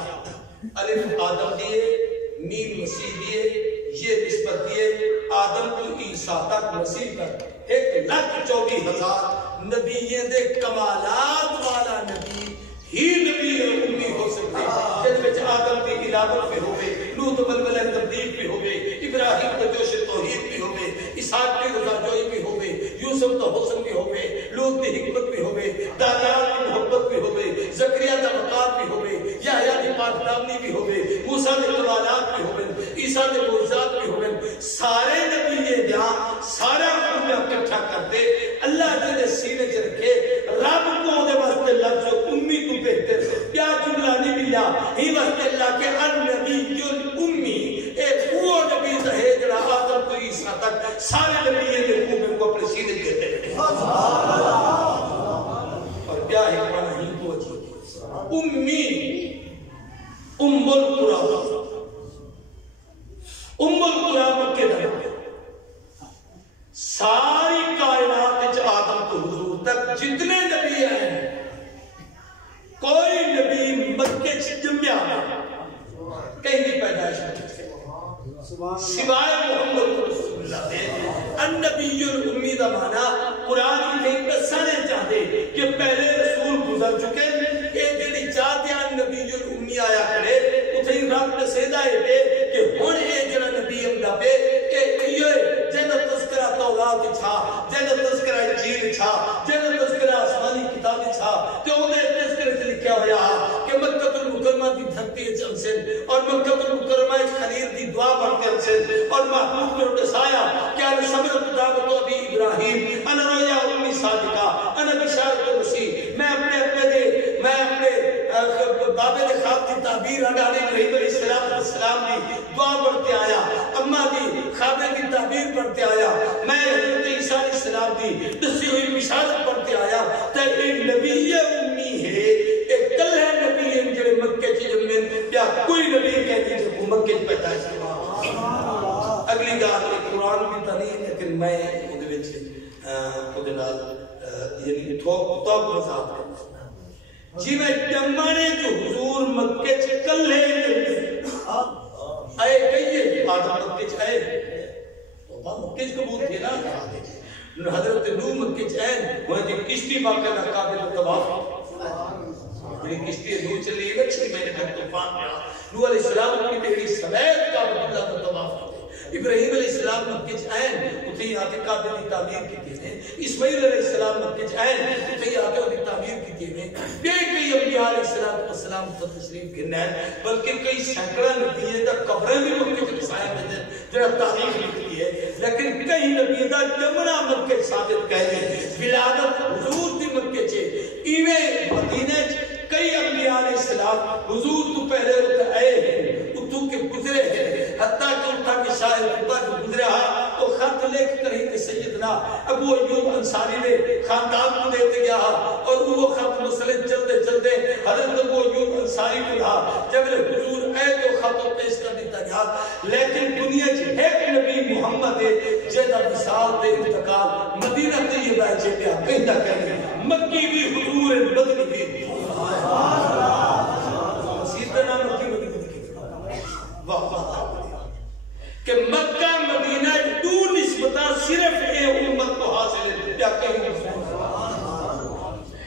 الف آدم دیئے میم مسیح دیئے یہ نسبت دیئے آدم کو عیسیٰ تک مسیح تک 1,24,000 نبیین دے کمالات والا نبی ہی نبی امی ہو سکتے جس میں آدم کی علاوت بھی ہوئے لوط بلبلہ تبدیل بھی ہوئے ابراہیم کا جوش توحید بھی ہوئے اسحاق کی رضا جوئی بھی ہوئے یوسف کا حسن بھی ہوئے لوط کی حکمت بھی ہوئے دانیال کی محبت بھی ہوئے زکریا کا وقار بھی ہوئے یحییٰ کی پاک دامنی بھی ہوئے موسیٰ کے کمالات بھی ہوئے عیسیٰ کے معجزات بھی ہوئے سارے نبی جہاں سارا میں اکٹھا کرتے اللہ جنہیں سینے چ رکھے رب کو دے واسطے لفظ امی تو بہتر کیا جملہ نہیں ملا ہی واسطے اللہ کے النبی الامی ایک وہ نبی ہے جڑا آدم تو عیسیٰ تک سارے نبی نے منہ کو اپنے سینے کہتے ہیں اور کیا ہے معنی ہی کو عجیب امی ام القرآن ام القرآن مکہ دھر ساری کائنات آدم تو حضور تک جتنے نبی ہیں کوئی نبی مکے جمعہ کہیں بھی پیدائش سوائے محمد رسول اللہ نے النبی الامی دا مانا قرآن کی کہیں کسانے چاہتے کہ پہلے رسول گزر چکے ایک دن چاہتے ہیں نبی الامی آیا کرے اتھے رب نے سیدھا ہے کہ ہون اے جنہ نبی امدہ پہ جنہ تذکرہ تورات چھا جنہ تذکرہ انجیل چھا جنہ تذکرہ آسمانی کتاب چھا تو انہیں تذکرہ سے لکھا ہوا کہ مکہ المکرمہ کی دھرتی چمسن اور مکہ المکرمہ خلیل دی دعا بڑھتے ہمسن اور محبوب نے اٹھسایا کہ انا صبرت دعوت ابی ابراہیم انا رویا امی صادقہ انا بشارت مسیح میں اپنے بابے نے خواب کی تعبیر اڈانے ابراہیم علیہ السلام دی دعا بڑھتے آیا اماں دی خواب کی تعبیر پڑھتے آیا، میں حضرت عیسیٰ علیہ السلام دی دسی ہوئی بشارت پڑھتے آیا تے ایک نبی امی ہے، ایک کل ہے نبی ہے جڑے مکے چ جمن یا کوئی نبی کہتی جو مکے چ پیدا ہے۔ اگلی گل قرآن بھی تو نہیں لیکن میں اودے وچ اودے نال یعنی تو مذاق جی میں جمانے جو حضور مکے چ کلے آئے کئیے آدم مکے چ آئے مکے چ قبول تھے نا، حضرت نوح مکے چ آئے وہاں جی کشتی باقی نہ کعبے تو طواف بڑی کشتی نوح چلی ہے 6 مہینے تک طوفان میں نوح علیہ السلام کی بیڑی سمیت کعبہ اللہ کا طواف ہوتے، ابراہیم علیہ السلام مکے چ آئے اتھے ہی آتے کعبے کی تعمیر کی نے، اسماعیل علیہ السلام مکے چ آئے اتھے ہی آتے انہیں تعمیر کی نے، کئی انبیاء علیہ السلام تشریف گھنے ہیں، بلکہ کئی سینکڑا نبیوں دا قبریں بھی مکے چ بسایا ہوئے ہیں جڑا تاریخ لکھتی ہے، لیکن کئی نبیوں دا جمنا مکے ثابت کہے ولادت حضور دی مکے چ ایویں مدینے چ کئی انبیاء علیہ السلام حضور تو پہلے اتنے آئے ہیں اتو کے گزرے ہیں، حتیٰ کہ اتھا کے شاہد اتھا کے گزرے ہاں تو خط لکھ کر ہی کہ سیدنا ابو ایوب انصاری نے خاندان کو دیتے گیا اور وہ خط مسلم چلتے چلتے حضرت ابو ایوب انصاری کو رہا جب حضور آئے تو خط پیش کر دیتا گیا، لیکن دنیا چ ایک نبی محمد ہے جیدہ مثال دے انتقال مدینہ طیبہ ہے پہ کہتا کہنے مکی بھی حضور بدلی بھی سیدنا مکی مدینہ کہ مکہ مدینہ دو نسبتہ صرف اے امت کو حاصل ہے کیا کہیں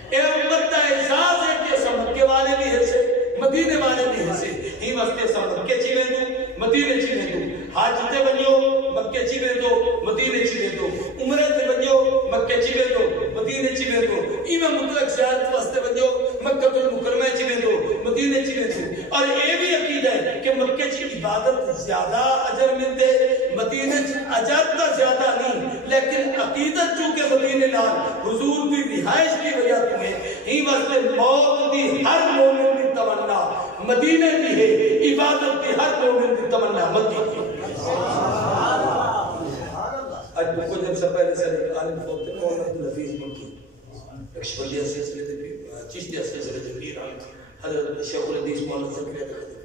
اے امت کا احساس ہے کہ ایسا مکے والے بھی ہے سے مدینے والے بھی ہے سے ہی وقت ایسا مکے چیویں دو مدینے چیویں دو حاج تے بنیو مکے چیویں دو مدینے چیویں دو عمرہ تے بنیو مکے چیویں دو مدینے چیویں دو ایویں مطلق زیارت واسطے بنیو مکہ المکرمہ چیویں دو مدینے چیویں دو، اور یہ بھی عقیدہ ہے کہ مکے چ عبادت زیادہ اجر ملتے مدینے چ اجر تو زیادہ نہیں، لیکن عقیدت چونکہ مدینے نال حضور کی رہائش کی وجہ تمہیں ہی واسطے موت دی ہر مومن کی تمنا مدینے کی ہے، عبادت کی ہر مومن کی تمنا مدینے کی ہے۔ آج کچھ دن سے پہلے سے عالم فوت تھے محمد عبدالحفیظ مکی اکشبندیہ سلسلے دے چشتیہ سلسلے دے پیر حضرت شیخ الحدیث مولانا زکریا دے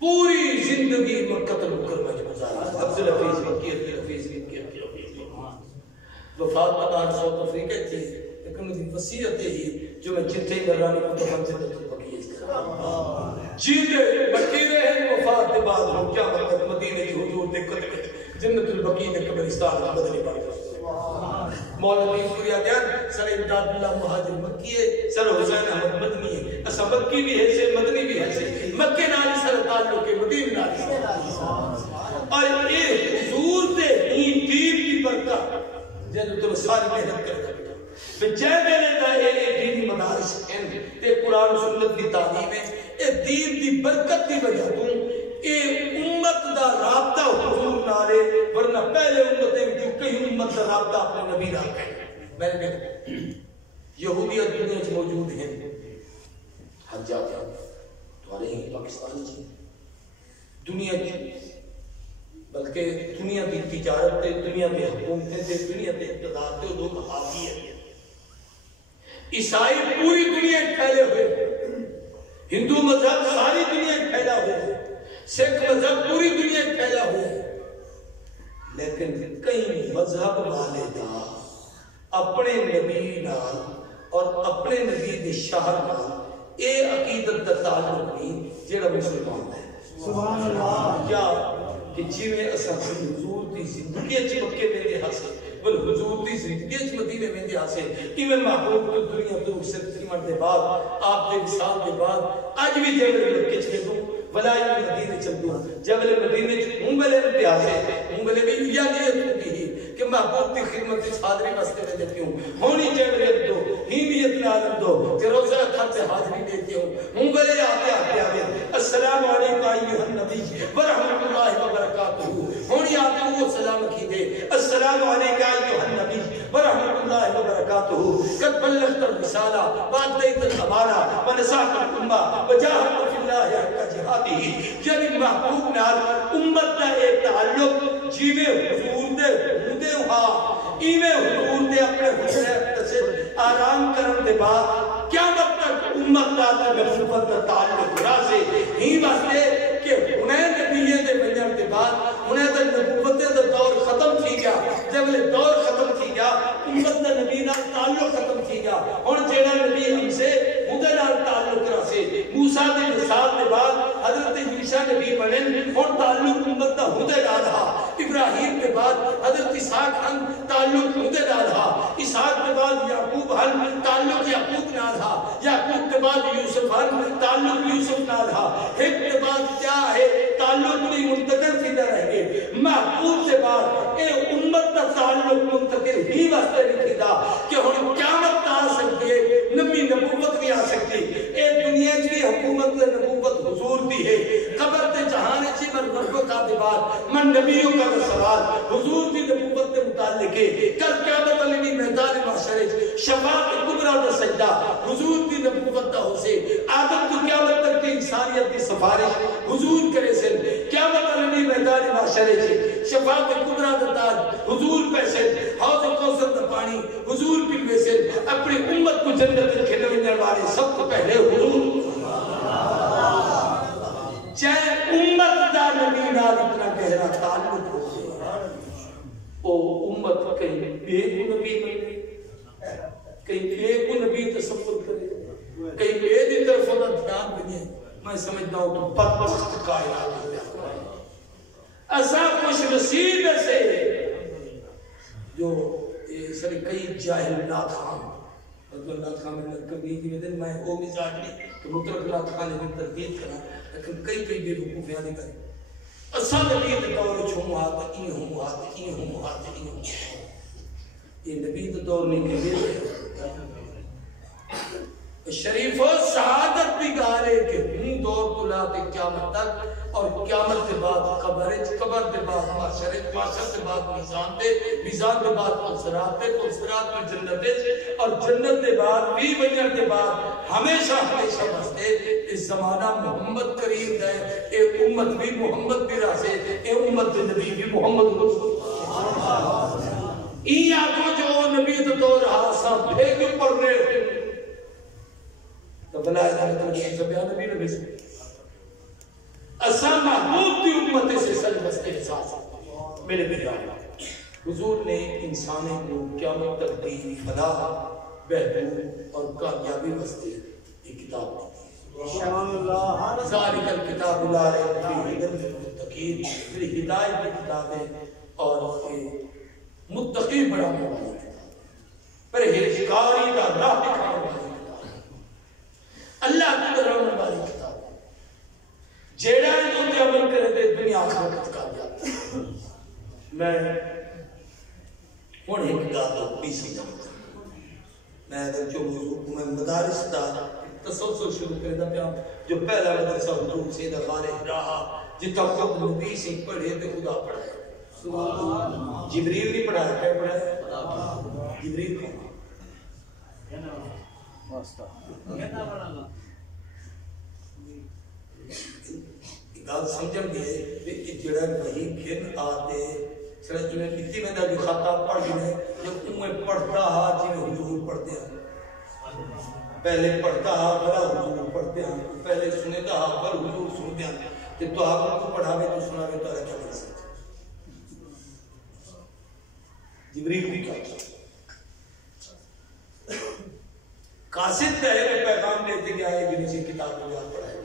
پوری زندگی مکہ المکرمہ میں گزاری، عبدالحفیظ مکی عبدالحفیظ مکی وفات بعد ساؤتھ افریقہ تھی، لیکن مجھے وصیت ہی جو میں جتنے ہی برانی کو تو ہم سے بقیت کرا جیتے بکی رہے وفات کے بعد ہم کیا مطلب مدینے کی حضور دقت جنت البقیع کے قبرستان بدلی پائی مولوی سوریا دیان سر امداد اللہ مہاجر مکی ہے، سر حسین احمد مدنی ہے، اسا مکی بھی ہے سے مدنی بھی ہے سے مکے نالی سر تعلق کے مدین نالی سر اور یہ حضور دے ہی دین کی برکت جنہوں تو ساری محنت کرتا پھر جائے میں نے کہا اے دینی مدارس ہیں تے قرآن و سنت کی تعلیم ہے، اے دین دی برکت دی وجہ توں اے امت دا رابطہ حضور نالے، ورنہ پہلے امتیں جو کئی امت دا رابطہ اپنے نبی نال ہے۔ میں نے کہا یہودیت دنیا چ موجود ہیں، حجاج تمہارے ہی پاکستان چ دنیا چ بلکہ دنیا کی تجارت تے دنیا میں حکومتیں تے دنیا تے اقتدار تے دو حاوی ہیں، عیسائی پوری دنیا پھیلے ہوئے، ہندو مذہب ساری دنیا پھیلا ہوئے، سکھ مذہب پوری دنیا پھیلا ہوئے، لیکن کئی مذہب والے دا اپنے نبی نال اور اپنے نبی دے شہر نال اے عقیدت دا تعلق نہیں جڑا مسلمان ہے۔ سبحان اللہ یا کہ جیویں اساں حضور دی زندگی اچ مکے میں دے حاصل بل حضور دی زندگی اچ مدینے میں دے حاصل ایویں محبوب تو دنیا تو صرف تقریباً دے بعد آپ دے وصال دے بعد اج بھی جے مکے چ دوں ولائی مدینے چ دوں جبل مدینے چ ہوں بلے امتیاز ہے ہوں بلے بھی یہ نیت ہوتی ہے کہ محبوب کی خدمت سے حاضری واسطے میں دیتی ہوں ہونی چاہیے دو ہی نیت نال دو کہ روزہ خط سے حاضری دیتی ہوں ہوں بلے آتے آتے آتے السلام علیکم ایھا النبی ورحمۃ اللہ وبرکاتہ ہونی آتے وہ سلام کی دے السلام علیکم ایھا النبی ورحمۃ اللہ وبرکاتہ وبركاته قد بلغت الرسالة وأديت الأمانة ونصحت الأمة وجاهدت في الله حق جهاده یعنی محبوب نال امت دا ایک تعلق جیوے حضور دے ہودے ہاں ایویں حضور دے اپنے حضور سے آرام کرن دے بعد قیامت تک امت دا نبوت دا تعلق راسے ہی واسطے کہ انہیں نبیے دے بنیان دے بعد انہیں دا نبوت دا دور ختم تھی گیا جب یہ دور ختم تھی گیا امت دا نبی نال تعلق ختم تھی گیا اور جیڑا نبی ہم سے مدے نال تعلق راسے موسیٰ دے مثال دے بعد حضرت عیسیٰ نبی بنن اور تعلق امت دا مدے نال تھا ابراہیم کے بعد حضرت اسحاق ہم تعلق مدے نال تھا اسحاق کے بعد یعقوب ہم تعلق یعقوب نال تھا یعقوب کے بعد یوسف ہم تعلق یوسف نال تھا ایک کے بعد کیا ہے تعلق نہیں منتقل تھی نہ رہ گئے محبوب سے بعد اے امت دا تعلق منتقل ہی واسطے نہیں تھی کہ ہن قیامت آ سکتی ہے نبی نبوت بھی آ سکتی اے دنیا کی حکومت دے نبوت حضور دی ہے قبر تے جہان چی من رب کا بعد من نبیوں کا سوال حضور دی نبوت کے متعلق ہے کل قیامت علی میدان محشر شفاعت کبریٰ دا سجدہ حضور دی نبوت دا ہو سے آدم تو قیامت تک کی انسانیت دی سفارش حضور کرے سے قیامت علی میدان محشر شفاعت کبریٰ دا تاج حضور پیسے حوض کوثر دا پانی حضور پلوے سے اپنی امت کو جنت کھلونے والے سب کو پہلے حضور چاہے امت دا نبی نال اتنا گہرا تعلق ہو او امت کہیں بے کو نبی بنے کہیں بے کو نبی تصور کرے کہیں بے دی طرف دا دھیان بنے میں سمجھتا ہوں کہ بدبخت کائنات ہو ایسا خوش نصیب سے جو سر کئی جاہل ناکام اللہ خان میں کبھی کی بدن میں وہ مزاج نہیں کہ مطلق اللہ خان نے تردید کرا لیکن کئی بے وقوفیاں نہیں کریں اصل نبی دے دور چھو ہاتھ این ہوں ہاتھ این ہوں ہاتھ این ہوں یہ نبی دے دور نہیں کہ شریف و سعادت بھی گارے کہ ہوں دور طلعات قیامت تک اور قیامت کے بعد قبر کے بعد معاشر کے بعد میزان کے بعد پلسرات میں جنت اور جنت کے بعد بھی بنیان کے بعد ہمیشہ بستے اس زمانہ محمد کریم ہے اے امت بھی محمد بھی راسے اے امت بھی نبی بھی محمد رسول این آگو جو نبی تو رہا سب بھیگ پر رہے تو بلائے تو بیان نبی نبی سے اسا محبوب دی امت سے سل بستے احساس میرے بیان حضور نے انسانی کو قیامت تک دی فلاح بہبود اور کامیابی بستے یہ کتاب ذالک الکتاب لا ریب فیہ ھدی للمتقین پھر ہدایت کی کتاب ہے اور متقی بڑا والی کتاب پرہیزگاری کا راہ دکھانے والی کتاب اللہ کی طرف والی کتاب جیڑا ہے تو تے عمل کرے تے دنیا آخرت کامیاب میں ہن ایک گل پیسی جاؤں میں اگر جو موضوع میں مدارس دا تسلسل شروع کرے دا پیا جو پہلا مدرسہ حضور سے دا خارج رہا جتا خود نبی سے پڑھے تے خدا پڑھائے جبریل نہیں پڑھایا کیا پڑھایا جبریل کون گل سمجھن گے کہ جڑا وہی گھن آتے سر جنہیں کتی میں دا جو خطاب پڑھ گئے جب انہیں پڑھتا ہا جنہیں حضور پڑھتے ہیں پہلے پڑھتا ہا بڑا حضور پڑھتے ہیں پہلے سنتا ہا بڑا حضور سنتے ہیں کہ تو آپ کو پڑھاوے تو سناوے تو کیا کر سکتے جبریل بھی کہا قاصد کا ہے پیغام لیتے گیا ہے جنہیں سے کتاب کو یاد پڑھائے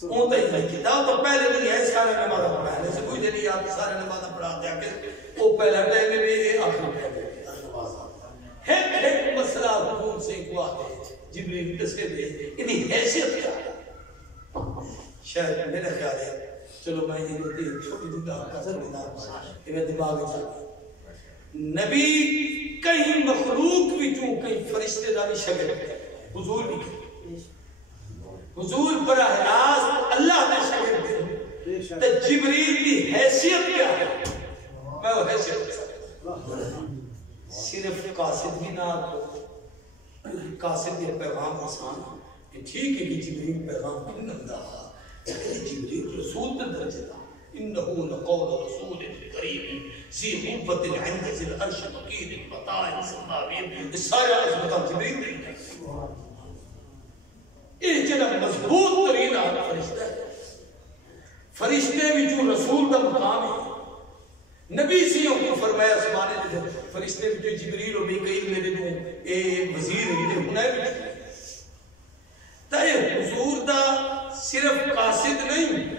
اون تھی کتاب تو پہلے نہیں ہے سارے نمازہ پڑھائے جیسے کوئی دن یاد سارے نمازہ پڑھاتے ہیں کہ وہ پہلا ٹائم میں بھی آخری ٹائم میں ایک مسئلہ حضور سے کو آتے ہیں جبریل کسے دے انہی حیثیت کیا ہے شاید میرا خیال ہے چلو میں یہ دیتی چھوٹی دنگا کا سمجھنا کہ میں دماغ چاہتا نبی کہیں مخلوق بھی چون کہیں فرشتے داری شگرد حضور بھی حضور براہ راست اللہ نے شگرد دے تو جبریل کی حیثیت کیا ہے میں وہ حیثیت صرف قاصد بھی نہ قاصد یہ پیغام آسان کہ ٹھیک ہے کہ جبریل پیغام کن نمدہ جبریل رسول در درجہ دا انہو لقول رسول کریم ذی قوت عند ذی العرش مکین مطاع ثماوین اس سارے عظمتہ جبریل دے اس جنہ مضبوط ترین فرشتہ ہے فرشتے بھی جو رسول دا مقام ہے نبی سیوں کو فرمایا سبحانہ دے فرشتے بھی جو جبریل و میکائیل میرے دوں اے وزیر ہے ہنے بھی تا اے حضور دا صرف قاصد نہیں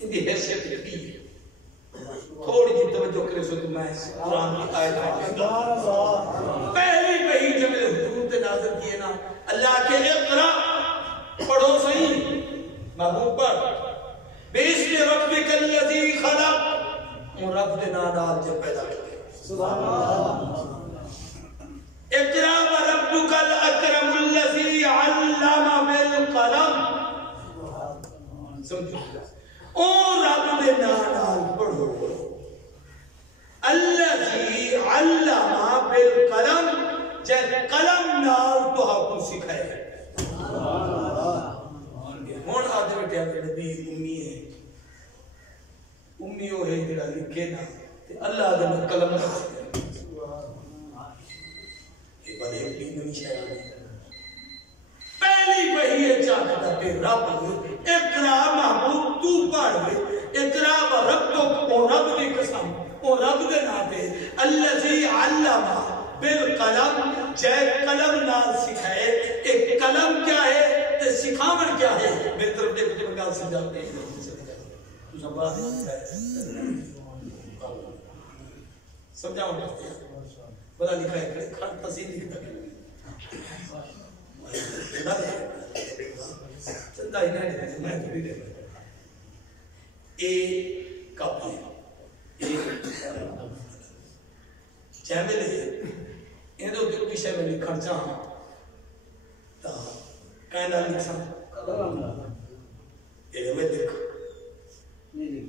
ان دی حیثیت رکھی ہے تھوڑی جی توجہ کرے سو تو میں قرآن کی آیت آئیے پہلی وحی جب حضور تے نازل کیے نا اللہ کے اقرا پڑھو صحیح محبوب پڑھ بِاسْمِ رَبِّكَ الَّذِي خَلَقَ اور رب دے نام جب پیدا کرے سبحان اللہ اقرا وَرَبُّكَ الْأَكْرَمُ الَّذِي عَلَّمَ بِالْقَلَمِ سمجھو اور رب دے نام پڑھو الَّذِي عَلَّمَ بِالْقَلَمِ جب قلم نال تو آپ سکھائے ہون آدھے بیٹھے آدھے نبی امی ہے امی ہو ہے جڑا لکھے نا اللہ آدھے میں قلم نہ سکھائے یہ بڑے اپنی نمی شاید پہلی وحی ہے چاہتا کہ رب اقرا محبوب تو پڑھ لے اقرا و رب تو رب دی قسم او رب دے ناتے الذی علم بالقلم جائے قلم نال سکھائے ایک قلم کیا ہے تے سکھاون کیا ہے میری طرف دیکھو جو گل سمجھاتے ہیں تو سب بات سمجھاؤں گا بڑا لکھا ہے کھڑ تصیل لکھتا ہے چندہ ہی نہیں میں تو بھی دے اے کب ہے چیمل ہے یہ تو جو پیشے میں لکھن چاہاں تا کہنا لکھاں یہ میں لکھ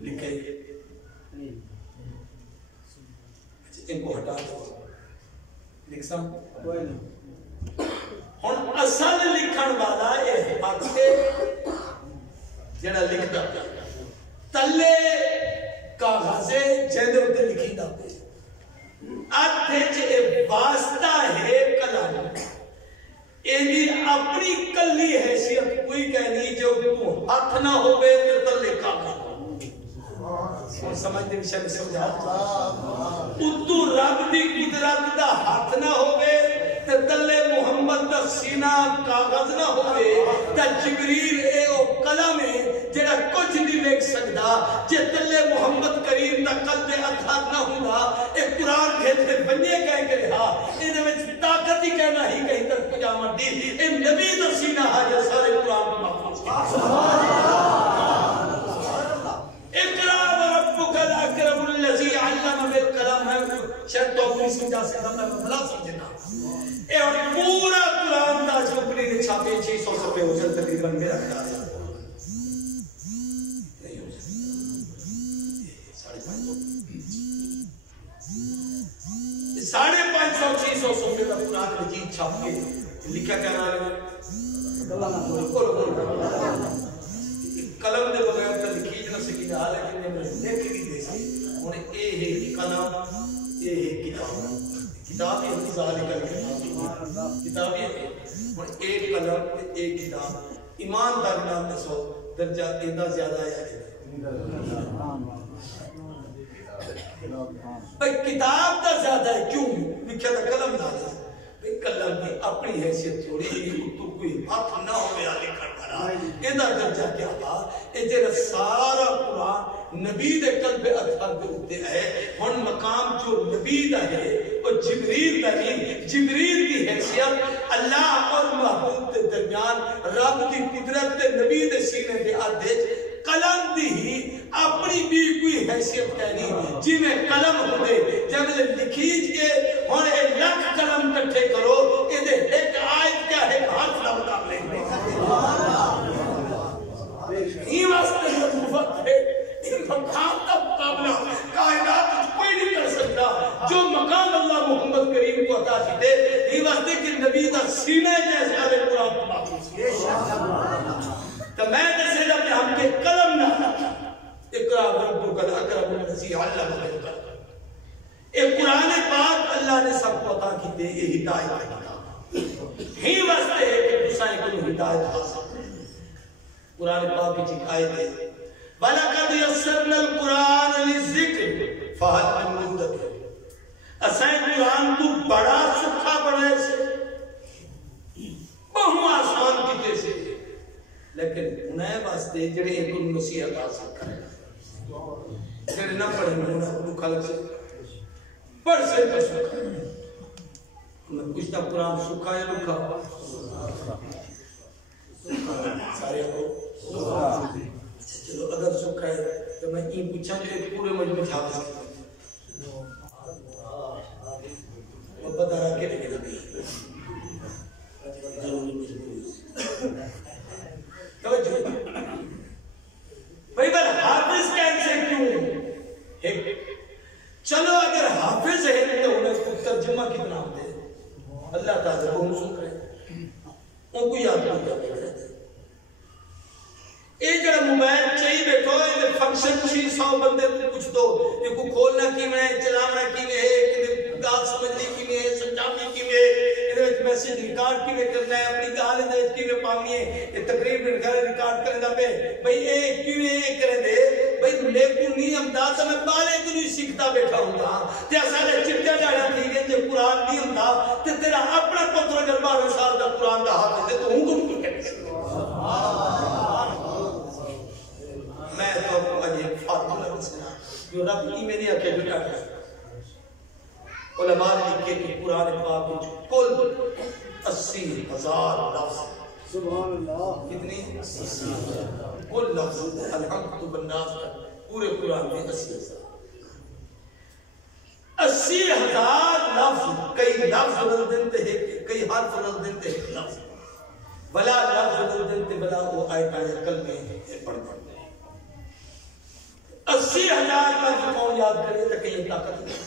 لکھے ان کو ہٹا دو لکھاں ہن اصل لکھن والا یہ ہاتھ سے جڑا لکھدا تلے کاغذے جیندے تے لکھی دا پے آدھے چھے واسطہ ہے کلام ایدی اپنی کلی حیثیت کوئی کہنی جو تو ہاتھ نہ ہوئے تو تلے کاغذ اور سمجھتے بھی شاید سمجھا اتو رب دی قدرت دا ہاتھ نہ ہوئے تے تلے محمد دا سینہ کاغذ نہ ہوئے تا جبریل اے او قلم ہے جڑا کچھ نہیں لکھ سکدا جے تلے محمد کریم دا قلب اطہر نہ ہوندا اے قرآن کہتے بننے کہہ کے رہا اے دے وچ طاقت ہی کہنا ہی کہیں تک پجامہ دی اے نبی دا سینہ حاجر سارے قرآن کو محفوظ اقرا وربک الاکرم الذی علم بالقلم ہے شاید تو اپنی سمجھا سکتا میں بلا سمجھنا اے اور پورا قرآن دا چوپڑی نے چھاپے 600 صفحے ہو جل تقریباً میرا خیال ہے ساڑھے 500-600 صفحے کا قرآن مجید چھاپ کے لکھا کیا رہا ہے قلم دے بغیر تا لکھی جنہ سکی جا لیکن میں لکھ بھی دے سی انہیں اے ہے قلم اے ہے کتاب کتاب یہ انتظار کر کتاب یہ اور ایک قلم ایک کتاب ایماندار نام دسو درجہ ایدہ زیادہ ہے بھئی کتاب تا زیادہ ہے کیوں لکھا تا قلم زیادہ ہے بھئی قلم کی اپنی حیثیت تھوڑی ہی تو کوئی ہاتھ نہ ہو گیا لکھن بھرا ایدہ درجہ کیا تھا اے جیرا سارا قرآن نبی دے قلب اطہر دے ہوتے ہیں ہن مقام جو نبی دا ہے اور جبریل دا نہیں جبریل کی حیثیت اللہ اور محبوب دے درمیان رب دی قدرت دے نبی دے سینے دے آدھے قلم دی ہی اپنی بھی کوئی حیثیت کہنی جی میں قلم ہوتے جب لکھیج کے ہون اے لکھ قلم کٹھے کرو یہ ایک آیت کیا ہے حرف نہ بتا لیں ہی واسطے مفت ہے ان مقام کا مقابلہ کائنات کوئی نہیں کر سکتا جو مقام اللہ محمد سینے جیسا لے قرآن محفوظ تو میں دسے جب ہم کے قلم نہ اقرا ربک الاکرم الذی علم بالقلم ایک قرآن پاک اللہ نے سب کو عطا کی دے یہ ہدایت ہے ہی واسطے ہے کہ دوسرے کو ہدایت حاصل قرآن پاک کی آیت ہے وَلَقَدْ يَسَّرْنَا الْقُرْآنَ لِلذِّكْرِ فَهَلْ مِن مُدَّكِرٍ اسائیں قرآن کو بڑا سکھا بڑھے سے بہو آسان کیتے سے لیکن انہیں واسطے جڑے ایک نصیحت حاصل کرے جڑے نہ پڑھے انہیں خلق سے پڑھ سے پڑھ سکھا میں پوچھتا قرآن سکھا یا لکھا سارے کو چلو اگر سکھا ہے تو میں یہ پوچھا جو ایک پورے مجمع حافظ کی وہ بتا رہا کہ نہیں نبی ضروری مجبوری توجہ بھائی بل حافظ کیسے کیوں چلو اگر حافظ ہے تو انہیں کو ترجمہ کتنا ہوتے ہیں اللہ تعالیٰ کو سن رہے ان کو یاد نہیں کرتے یہ جڑا موبائل چاہیے بیٹھو یہ فنکشن 600 بندے کو پوچھ دو یہ کو کھولنا کی میں چلانا کی میں ہے گال سمجھنے کی میں ہے سمجھانے کی میں ہے میسج ریکارڈ کی میں کرنا ہے اپنی گال اندر کی میں پانی ہے یہ تقریب ریکارڈ کرنے دا پہ بھئی یہ کی میں یہ کریں دے بھئی لیکن نہیں امداد میں بالے کو نہیں سیکھتا بیٹھا ہوں گا تے سارے چٹیا جاڑا تھی گئے تے قرآن نہیں ہوں گا تے تیرا اپنا پتر اگر 12 سال کا قرآن دا حافظ ہے تو ہوں کو نہیں کہتے میں تو آپ کو اجھے فارمولہ رسنا جو رب کی میں نے اکھے جٹا کرتا علماء لکھے کہ قرآن پاک کل 80,000 لفظ سبحان اللہ کتنی 80,000 کل لفظ الحمد بالناس پورے قرآن میں 80,000 لفظ کئی لفظ بدل دیتے ہیں کئی حرف بدل دیتے ہیں لفظ بلا لفظ بدل دیتے بلا وہ آیت کل میں پڑھ پڑھ 80,000 لفظ کون یاد کرے تو کہیں طاقت نہیں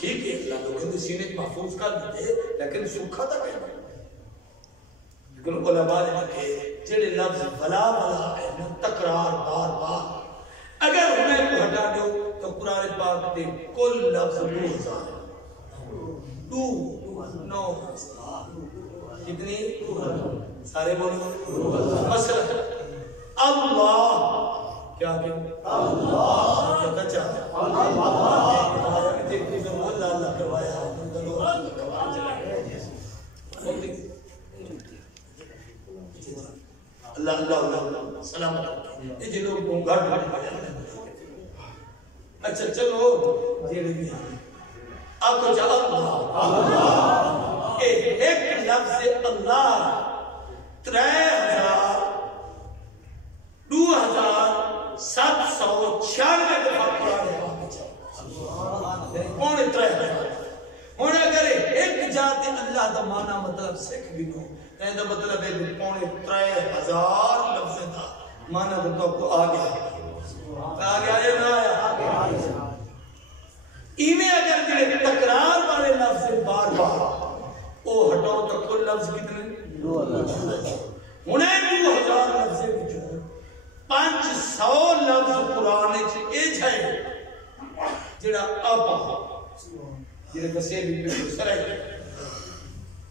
ٹھیک ہے اللہ لوگوں نے سینے کی محفوظ کر دیتے لیکن سکھا تھا کہیں لیکن علماء نے کہے جڑے لفظ بلا بلا ہے تکرار بار بار اگر انہیں کو ہٹا دو تو قرآن پاک دے کل لفظ 2,000 کتنی سارے بولو مثلا اللہ کیا کہ اللہ کہتا چاہتا اللہ اللہ کروایا اللہ اللہ سلام یہ جو لوگ گھر اچھا چلو جیڑے بھی آپ کو چاہتا اللہ ایک لفظ اللہ 2,796 دفعہ قرآن پاک پونے 3,000 ہوں اگر ایک جات اللہ دا معنی مطلب سکھ بھی نو ایسا مطلب ہے پونے 3,000 لفظ دا معنی تو کو آ گیا یا نہ آیا ایویں اگر جڑے تکرار والے لفظ بار بار وہ ہٹاؤ تو کل لفظ کتنے 2,000 ہوں 2,000 لفظ وچوں 500 لفظ قرآن وچ ہے جڑا آپا جڑے دسے بھی سرائے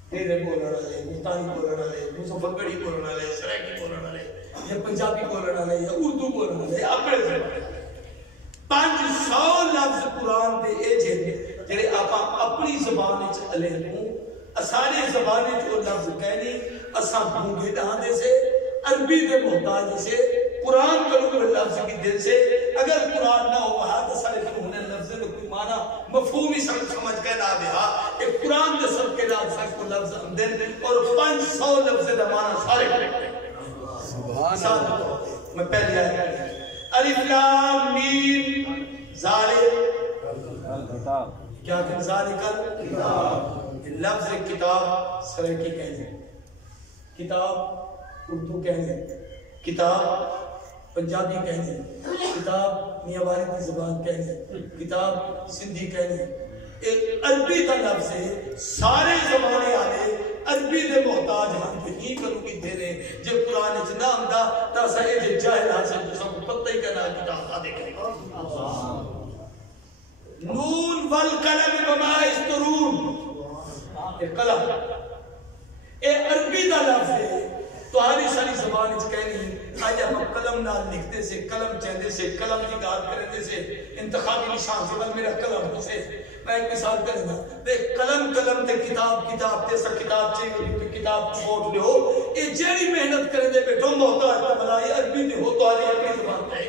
تیرے بولنا والے ملتانی بولنا والے مظفرگڑھی بولنا والے سرائکی بولنا والے یا پنجابی بولنا والے یا اردو بولنا والے اپنے 500 لفظ قرآن دے ایجے جڑے آپا اپنی زبان وچ علیہ ہوں ساری زبان وچ وہ لفظ کہنی اساں بھونگے ڈھاندے سے عربی دے محتاج سے قرآن کرو لفظ کی دل سے اگر قرآن نہ ہو پایا تو سارے انہوں لفظ کو کوئی معنی مفہومی سمجھ کے نہ دیا ایک قرآن دے سب کے نام سب کو لفظ اندر اور 500 لفظ دا معنی سارے سبحان اللہ میں پہلی آیت الف لام میم ذالک کیا کہ ذالک لفظ کتاب سرکی کہنے کتاب اردو کہنے کتاب پنجابی کہنے کتاب میاں والی کی زبان کہنے کتاب سندھی کہنے ایک عربی کا لفظ ہے سارے زمانے آنے سا یہ جاہل حاصل تو سب پتہ ہی کرنا کتاب آدھے کرے نون والقلم وما یسطرون یہ قلم اے عربی دا لفظ ہے تو ہاری ساری زبان اچ کہنی آج آپ قلم نال لکھتے سے قلم چہندے سے قلم کی گال کرتے سے انتخابی نشان سے بس میرا قلم سے میں ایک مثال کریں گا دیکھ قلم تے کتاب تے سا کتاب چاہیے کتاب چھوٹ لے ہو یہ جیڑی محنت کریں دے بیٹھو محتاج کا بلائی عربی دے ہو تو آلی اپنی زبان تے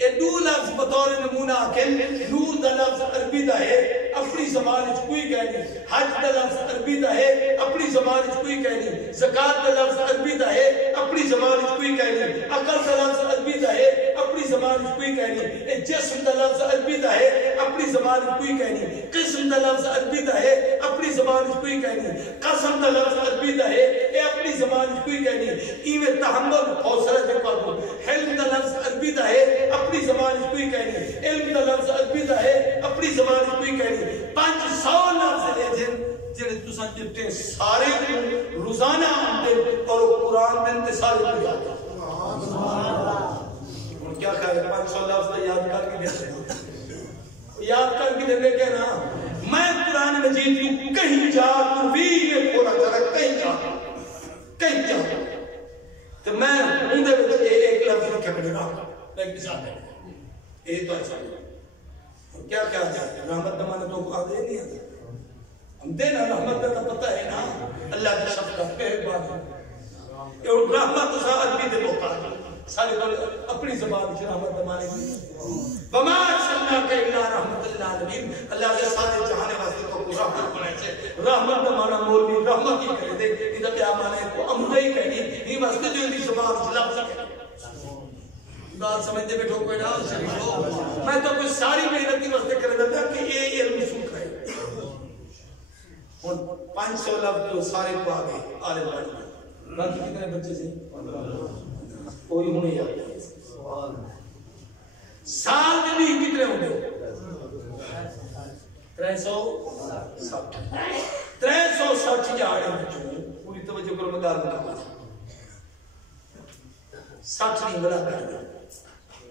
یہ دو لفظ بطور نمونہ کہ نور دا لفظ عربی دا ہے اپنی زبان اچ کوئی کہہ نہیں حج دا لفظ عربی دا ہے اپنی زبان اچ کوئی کہہ نہیں زکات دا لفظ عربی دا ہے اپنی زبان اچ کوئی کہہ نہیں عقل دا لفظ عربی دا ہے اپنی زبان اچ کوئی کہہ نہیں جسم دا لفظ عربی دا ہے اپنی زبان اچ کوئی کہہ نہیں قسم دا لفظ عربی دا ہے اپنی زبان اچ کوئی کہہ نہیں قسم دا لفظ عربی دا ہے اے اپنی زبان اچ کوئی کہہ نہیں ایویں تحمل حوصلہ دے پاو حلم دا لفظ عربی دا ہے اپنی زبان اچ کوئی کہہ نہیں علم دا لفظ عربی دا ہے اپنی زبان اچ کوئی کہہ نہیں 500 لفظ لے جڑے تساں جتے سارے روزانہ آتے اور قرآن دن تے سارے کو یاد سبحان اللہ ہن کیا خیال ہے 500 لفظ یاد کر کے دے یاد کر کے دے کہ نا میں قرآن مجید کو کہیں جا تو بھی یہ پورا کر کہیں جا تو میں ان دے وچ ایک لفظ لکھ کے رہا میں ایک مثال دے یہ تو ایسا کیا کیا جاتا ہے رحمت دمانے تو کو آدھے نہیں آتا ہم دینا رحمت کا پتہ ہے نا اللہ کی شفقت مہربان ہے اور رحمت تو عربی دے محتاج سارے اپنی زبان سے رحمت دمانے کی وما ارسلناک الا رحمت للعالمین اللہ کے سارے جہانے واسطے تو کو رحمت بنائے سے رحمت دمانا مولوی رحمت ہی کرے دے ادھر پہ آمانے کو عمدہ ہی کہنی یہ واسطے جو اندھی زبان سے لفظ کرے بات سمجھتے بیٹھو کوئی نہ شریف ہو میں تو کوئی ساری محنت کی واسطے کر دیتا کہ یہ علم سوکھ ہے اور 500 لفظ تو سارے کو آگے آلے بڑھ باقی کتنے بچے سے کوئی ہونے یاد سال میں بھی کتنے ہوں گے 360 جاڑے بچوں پوری توجہ کرو میں گال میں 60 نہیں بڑا کر دیں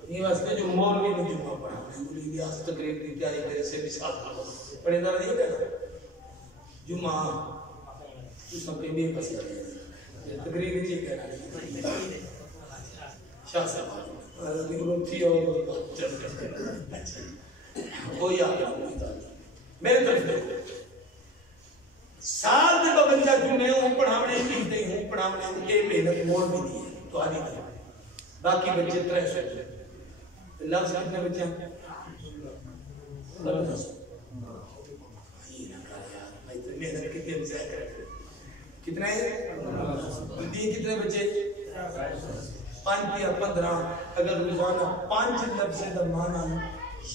یہ واسطے جو مولوی نے جمعہ پڑھا ہے ریاض تقریب کی تیاری میرے سے بھی ساتھ پڑھے دار نہیں کہنا جمعہ اس میں بھی پسی تقریب ہی کہنا شاہ صاحب تھی اور کوئی آگے میرے طرف دیکھو سال دے ببنجا جمعے ہوں پڑھاونے کی ہوں پڑھاونے یہ محنت مول بھی دی ہے تو آدھی دی باقی بچے 300 لفظ کتنے بچے ہیں محنت کتنے کتنے کتنے بچے 5 یا 15 اگر روزانہ 5 لفظ کا معنی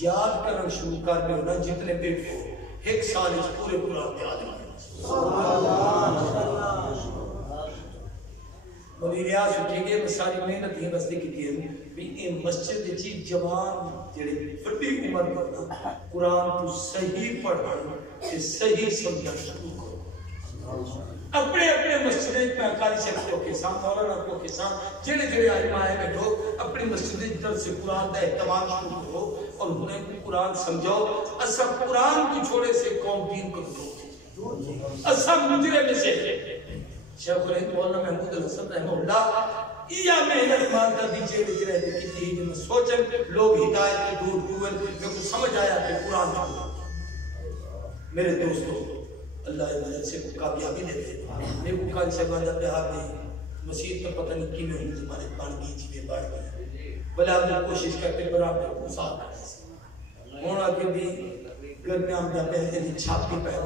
یاد کرنا شروع کر دے نا جتنے پیٹ ہو ایک سال اس پورے قرآن یاد اور ریاض اٹھے گئے میں ساری محنت ہی بستے کی تھی بھی این مسجد چیز جوان جڑے فٹی عمر کرنا قرآن تو صحیح پڑھنا کہ صحیح سمجھا شروع کرو اپنے اپنے مسجد میں اکالی سے کو کے ساتھ مولانا کو کے ساتھ جڑے جڑے علماء آئے بیٹھو اپنی مسجد در سے قرآن کا اہتمام شروع کرو اور انہیں قرآن سمجھاؤ اسا قرآن کو چھوڑے سے قوم دین کو دو اسا مجرے میں سے شیخ الہند مولانا محمود الحسن رحمہ اللہ یا محنت مانتا دیجئے دیجئے رہتے کی تھی کہ میں سوچن لوگ ہدایت کو دور ہوئے میں کو سمجھ آیا کہ قرآن چھوڑا میرے دوستو اللہ مدد سے کامیابی دے دے میرے کو کل سے بعد بہار میں مسیح تو پتہ نہیں کی میں ہوں زمانے بان گئی چیزیں بڑھ گئی بلا ہم کوشش کرتے برابر کو ساتھ کرتے ہونا کہ بھی گرمیان میں پہلے چھاپ کی پہلے